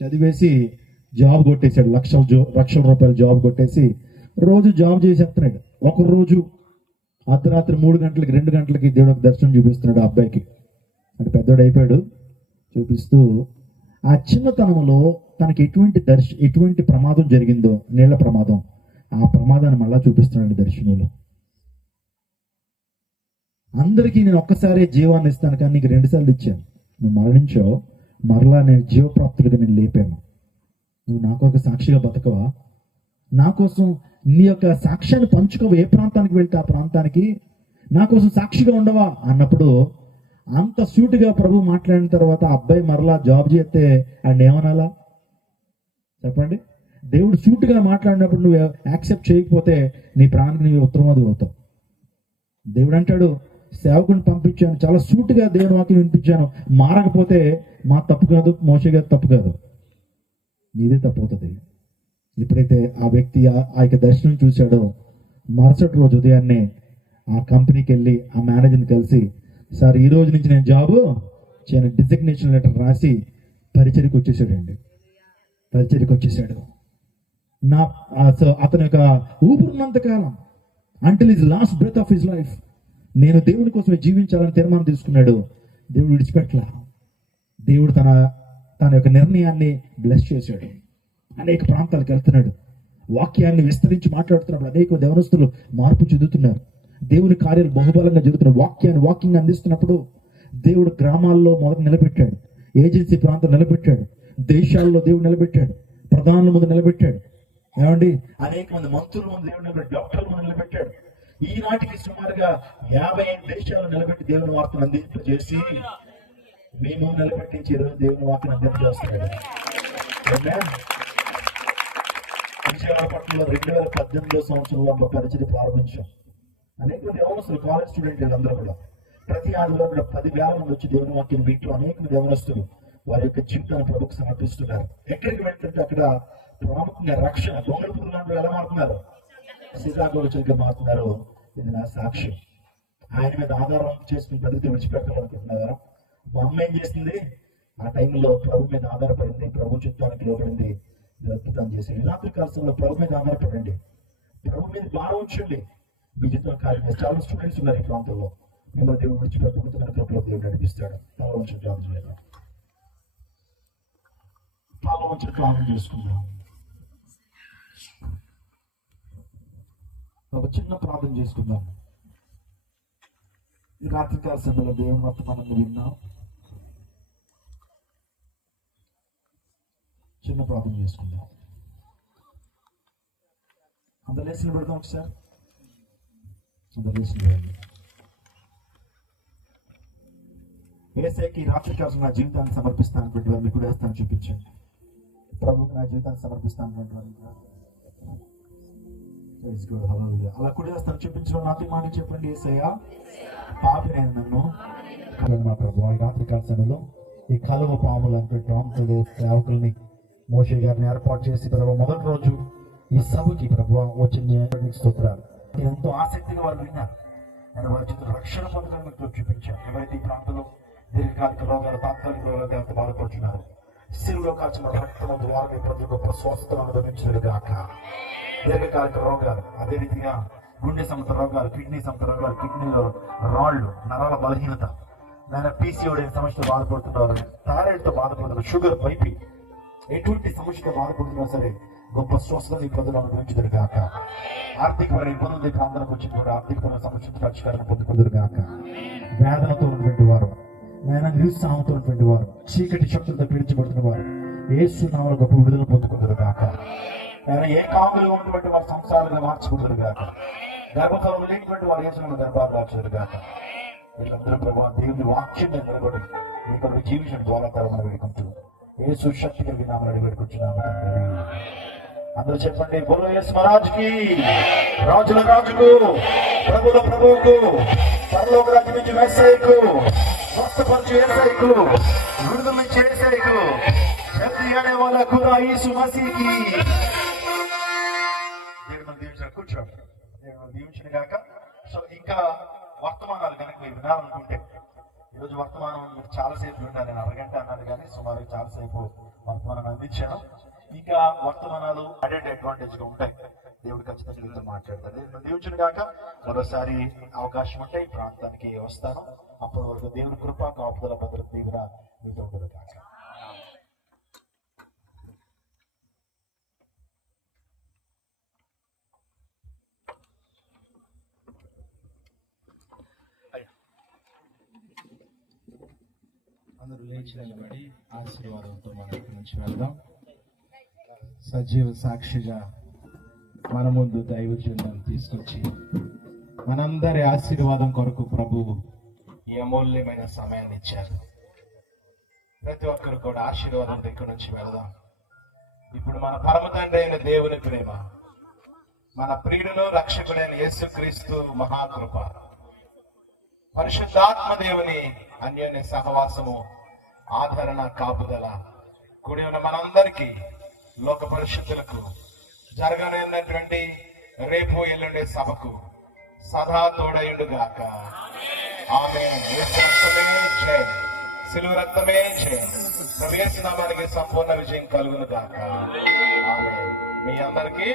చదివేసి జాబ్ కొట్టేశాడు. లక్షల రూపాయల జాబ్ కొట్టేసి రోజు జాబ్ చేసేస్తున్నాడు. ఒక రోజు అర్ధరాత్రి 3 గంటలకి 2 గంటలకి దేవుడు ఒక దర్శనం చూపిస్తున్నాడు ఆ అబ్బాయికి. అంటే పెద్దోడు అయిపోయాడు. చూపిస్తూ ఆ చిన్నతనంలో తనకి ఎటువంటి ప్రమాదం జరిగిందో, నీళ్ల ప్రమాదం, ఆ ప్రమాదాన్ని మళ్ళా చూపిస్తున్నాడు దర్శనంలో. అందరికీ నేను ఒక్కసారి జీవాన్ని ఇస్తాను, కానీ నీకు 2 సార్లు ఇచ్చాను. నువ్వు మరణించావు, మరలా నేను జీవప్రాప్తుడిగా నేను లేపాను. నువ్వు నాకు ఒక సాక్షిగా బతకవా? నా కోసం నీ యొక్క సాక్ష్యాన్ని పంచుకోవా? ఏ ప్రాంతానికి వెళ్తే ఆ ప్రాంతానికి నా కోసం సాక్షిగా ఉండవా అన్నప్పుడు, అంత సూటిగా ప్రభు మాట్లాడిన తర్వాత అబ్బాయి మరలా జాబ్ చేస్తే ఆయన ఏమనాలా చెప్పండి? దేవుడు సూటిగా మాట్లాడినప్పుడు నువ్వు యాక్సెప్ట్ చేయకపోతే నీ ప్రాణానికి నువ్వు ఉత్తరవాది అవుతావు. దేవుడు అంటాడు, సేవకుని పంపించాను, చాలా సూటిగా దేవుని వాక్యం వినిపించాను, మారకపోతే మా తప్పు కాదు, మోషే గారి తప్పు కాదు, నీదే తప్పు అవుతుంది. ఎప్పుడైతే ఆ వ్యక్తి ఆ యొక్క దర్శనం చూశాడో, మరుసటి రోజు ఉదయాన్నే ఆ కంపెనీకి వెళ్ళి ఆ మేనేజర్ని కలిసి, సార్ ఈ రోజు నుంచి నేను జాబు చేయను, డిజిగ్నేషన్ లెటర్ రాసి పరిచర్యకు వచ్చేసాడండి. పరిచర్యకు వచ్చేసాడు. అతని యొక్క ఊపిరినంత కాలం, until his last breath of his life, నేను దేవుని కోసమే జీవించాలని తీర్మానం తీసుకున్నాడు. దేవుడు విడిచిపెట్టలా. దేవుడు తన యొక్క నిర్ణయాన్ని బ్లెస్ చేశాడు. అనేక ప్రాంతాలకు వెళ్తున్నాడు. వాక్యాన్ని విస్తరించి మాట్లాడుతున్నప్పుడు అనేక దేవనస్తులు మార్పు చెందుతున్నారు. దేవుని కార్యాలు బహుబలంగా జరుగుతున్నారు. వాకింగ్ అందిస్తున్నప్పుడు దేవుడు గ్రామాల్లో మొదట నిలబెట్టాడు, ఏజెన్సీ ప్రాంతం నిలబెట్టాడు, దేశాల్లో దేవుడు నిలబెట్టాడు, ప్రధానుల ముందు నిలబెట్టాడు. ఏమండి, అనేక మంది మంత్రుల ముందు దేవుడు నిలబెట్టాడు, డాక్టర్ల ముందు నిలబెట్టాడు. ఈనాటికి సుమారుగా 55 దేశాలు నిలబెట్టి దేవుని వార్తను అందింపజేసి మేము నిలబెట్టించి ఈరోజు దేవుని వార్తను అందింపజేస్తున్నాడు. విశాఖపట్నంలో 2018 సంవత్సరంలో పరిచయం ప్రారంభించాం. అనేక మంది యవనస్తులు, కాలేజ్ స్టూడెంట్లు అందరూ కూడా ప్రతి ఆదివారం కూడా 10,000 మంది వచ్చి దేవుని వాక్యం వింటూ అనేక మంది యవనస్తులు వారి యొక్క జీవితాన్ని ప్రభుకు సమర్పిస్తున్నారు. ఎక్కడికి వెళ్తుంటే అక్కడ ప్రాముఖ్యంగా రక్షణ, దొంగల పురుగులు ఎలా మారుతున్నారు, సీతాకోలుగా మారుతున్నారు. ఇది నా సాక్ష్యం. ఆయన మీద ఆధారం చేసుకుని బతికి విడిచిపెట్టాలనుకుంటున్నారా? మా అమ్మ ఏం చేసింది? ఆ టైంలో ప్రభు మీద ఆధారపడింది, ప్రభు చిత్తానికి లోపడింది, అద్భుతం చేసింది. రాత్రి కాలంలో ప్రభు మీద ఆధారపడండి, ప్రభు మీద భారం ఉంచండి, మీ జీవితం కార్యం. చాలా స్టూడెంట్స్ ఉన్నారు ఈ ప్రాంతంలో. మిమ్మల్ని దేవుడు విడిచిపెట్టుకుంటున్న కృపలో దేవుడు నడిపిస్తాడు. తల వంచి ప్రార్థన చేద్దాం. తల వంచి ప్రార్థన చేసుకుందాం. ఒక చిన్న ప్రార్థన చేసుకుందాం. ఈ రాత్రికాల సమయంలో దేవుని వర్తమానం విన్నాం. చిన్న ప్రార్థన చేసుకుందాం. అందరు లేచిన పెడదాం ఒకసారి. అందరు లేచిన పెడండి. ఏసైకి రాత్రికాలం నా జీవితాన్ని సమర్పిస్తానటువంటి వారిని కూడా వేస్తాను చూపించండి. ప్రభుకి నా జీవితాన్ని సమర్పిస్తానటువంటి వారిని అలా కూడా వేస్తాను చూపించడం. నాతో మాట చెప్పండి. ఏసయ్యా, పాపినైన నన్ను మా ప్రభు ఈ రాత్రికాల సమయంలో ఈ కలువ పాములు అంటే ప్రాంతాలు సేవకుల్ని మోషే గారిని ఏర్పాటు చేసి ప్రభు మొదటి రోజు ఈ సభకి ప్రభు వచ్చిన స్తోత్రాలు. ఎంతో ఆసక్తిగా వారు విన్నారు. నేను వారి చేతులు రక్షణ పొందడానికి మీకు చూపించాను. ఎవరైతే ఈ ప్రాంతంలో దీర్ఘకాలిక రోగాలు, తాత్కాలిక రోగాలతో బాధపడుతున్నారు, శిలువలో కాల్చిన రక్తము ద్వారా ప్రతి గొప్ప స్వస్థతను అనుభవించారు గాక. దీర్ఘకాలిక రోగాలు, అదేవిధంగా గుండె సంబంధ రోగాలు, కిడ్నీ సంబంధ రోగాలు, కిడ్నీలో రాళ్లు, నరాల బలహీనత, నేను పీసీఓడి సమస్యతో బాధపడుతున్నారు, థైరాయిడ్తో బాధపడుతున్నారు, షుగర్, బైపీ, ఎటువంటి సమస్యతో బాధపడుతున్నా సరే గొప్ప స్వస్థత ఈ ప్రజలు అనుభవించుదురు గాక. ఆర్థికపరమైన ఇబ్బందులు ప్రాంతానికి వచ్చి కూడా ఆర్థికపరమైన సమస్యతో పరిష్కారం పొందుకుందరు గాక. వేదనతో ఉన్నటువంటి వారు, నేను నిరుత్సాహంతో ఉన్నటువంటి వారు, చీకటి శక్తులతో పీడించబడుతున్న వారు యేసు నామములో గొప్ప విడుదల పొందుకుందరు గాక. నేను ఏ కాములు ఉన్నటువంటి వారి సంసారాలుగా మార్చుకుందరు గాక. గర్భఫలం లేనటువంటి వారు యేసును గర్భాలు దాచారు గాక. వీళ్ళందరూ ప్రభావ దేవుని వాక్యం మీద నిలబడి ఇక్కడ జీవించడం ద్వారా తరమని వేడుకుంటూ యేసు శక్తి కలిగి నామని వేడుకుంటున్నాము. అందరూ చెప్పండి, బోలో యేసు మహారాజుకి, రాజుల రాజుకు, ప్రభుల ప్రభువుకు, పరలోక రాజ్యం నుంచి యేసయ్యకు, స్వస్థపరచు యేసయ్యకు, విడుదల నుంచి యేసయ్యకు, జల్దీ ఆనే వాలా ఖుదా యేసు మసీహ్కి. దేవుని దీవించిన కూర్చోండి. దేవుని దీవించిన గాక. సో ఇంకా వర్తమానాలు కనుక మీరు వినాలనుకుంటే, ఈరోజు వర్తమానం మీరు చాలాసేపు విన్నారు. నేను అరగంట అన్నాను కానీ సుమారు చాలాసేపు వర్తమానాన్ని అందించాను. ఇంకా వర్తమానాలు అడెడ్ అడ్వాంటేజ్ గా ఉంటాయి. దేవుడు ఖచ్చితంగా మీతో మాట్లాడతాడు. దేవుడు దీవించును గాక. మరోసారి అవకాశం ఉంటే ఈ ప్రాంతానికి వస్తాను. అప్పటి వరకు దేవుని కృప, కాపుదల, భద్రత దీవెన మీతో ఉండదు కాక. అందరూ లేచి నిలబడి ఆశీర్వాదంతో మన ఇక్కడి నుంచి వెళ్దాం. సజీవ సాక్షిగా మన ముందు దైవజనం తీసుకొచ్చి మనందరి ఆశీర్వాదం కొరకు ప్రభువు ఈ అమూల్యమైన సమయాన్ని ఇచ్చారు. ప్రతి ఒక్కరు కూడా ఆశీర్వాదంతో ఇక్కడి నుంచి వెళ్దాం. ఇప్పుడు మన పరమ తండ్రి అయిన దేవుని ప్రేమ, మన ప్రియుడును రక్షకుడైన యేసుక్రీస్తు మహాకృప, పరిశుద్ధాత్మ దేవుని అన్యోన్య సహవాసము, ఆదరణ, కాపుదల కూడి ఉన్న మనందరికీ, లోక పరిశుద్ధులకు, జరగనున్నటువంటి రేపు ఎల్లుండే సభకు సదా తోడయుండుగాక. ఆమేన్. యేసు రక్తమే జై, సిలువ రక్తమే జై. ప్రభు యేసు నామానికి సంపూర్ణ విజయం కలుగును గాక. ఆమేన్. మీ అందరికీ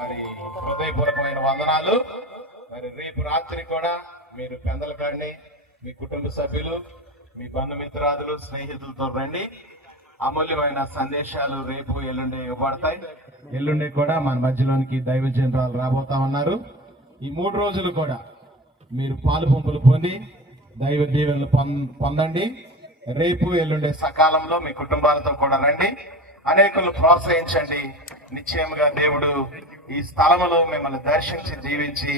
మరి హృదయపూర్వకమైన వందనాలు. మరి రేపు రాత్రి కూడా మీరు పెందల కాడిని మీ కుటుంబ సభ్యులు, మీ బంధుమిత్రాదులు, స్నేహితులతో రండి. అమూల్యమైన సందేశాలు రేపు ఎల్లుండి ఇవ్వబడతాయి. ఎల్లుండి కూడా మన మధ్యలోనికి దైవజనరాలు రాబోతా ఉన్నారు. ఈ 3 రోజులు కూడా మీరు పాలు పంపులు పొంది దైవ దీవెనలు పొందండి. రేపు ఎల్లుండే సకాలంలో మీ కుటుంబాలతో కూడా రండి. అనేకులు ప్రోత్సహించండి. నిశ్చయంగా దేవుడు ఈ స్థలములో మిమ్మల్ని దర్శించి, జీవించి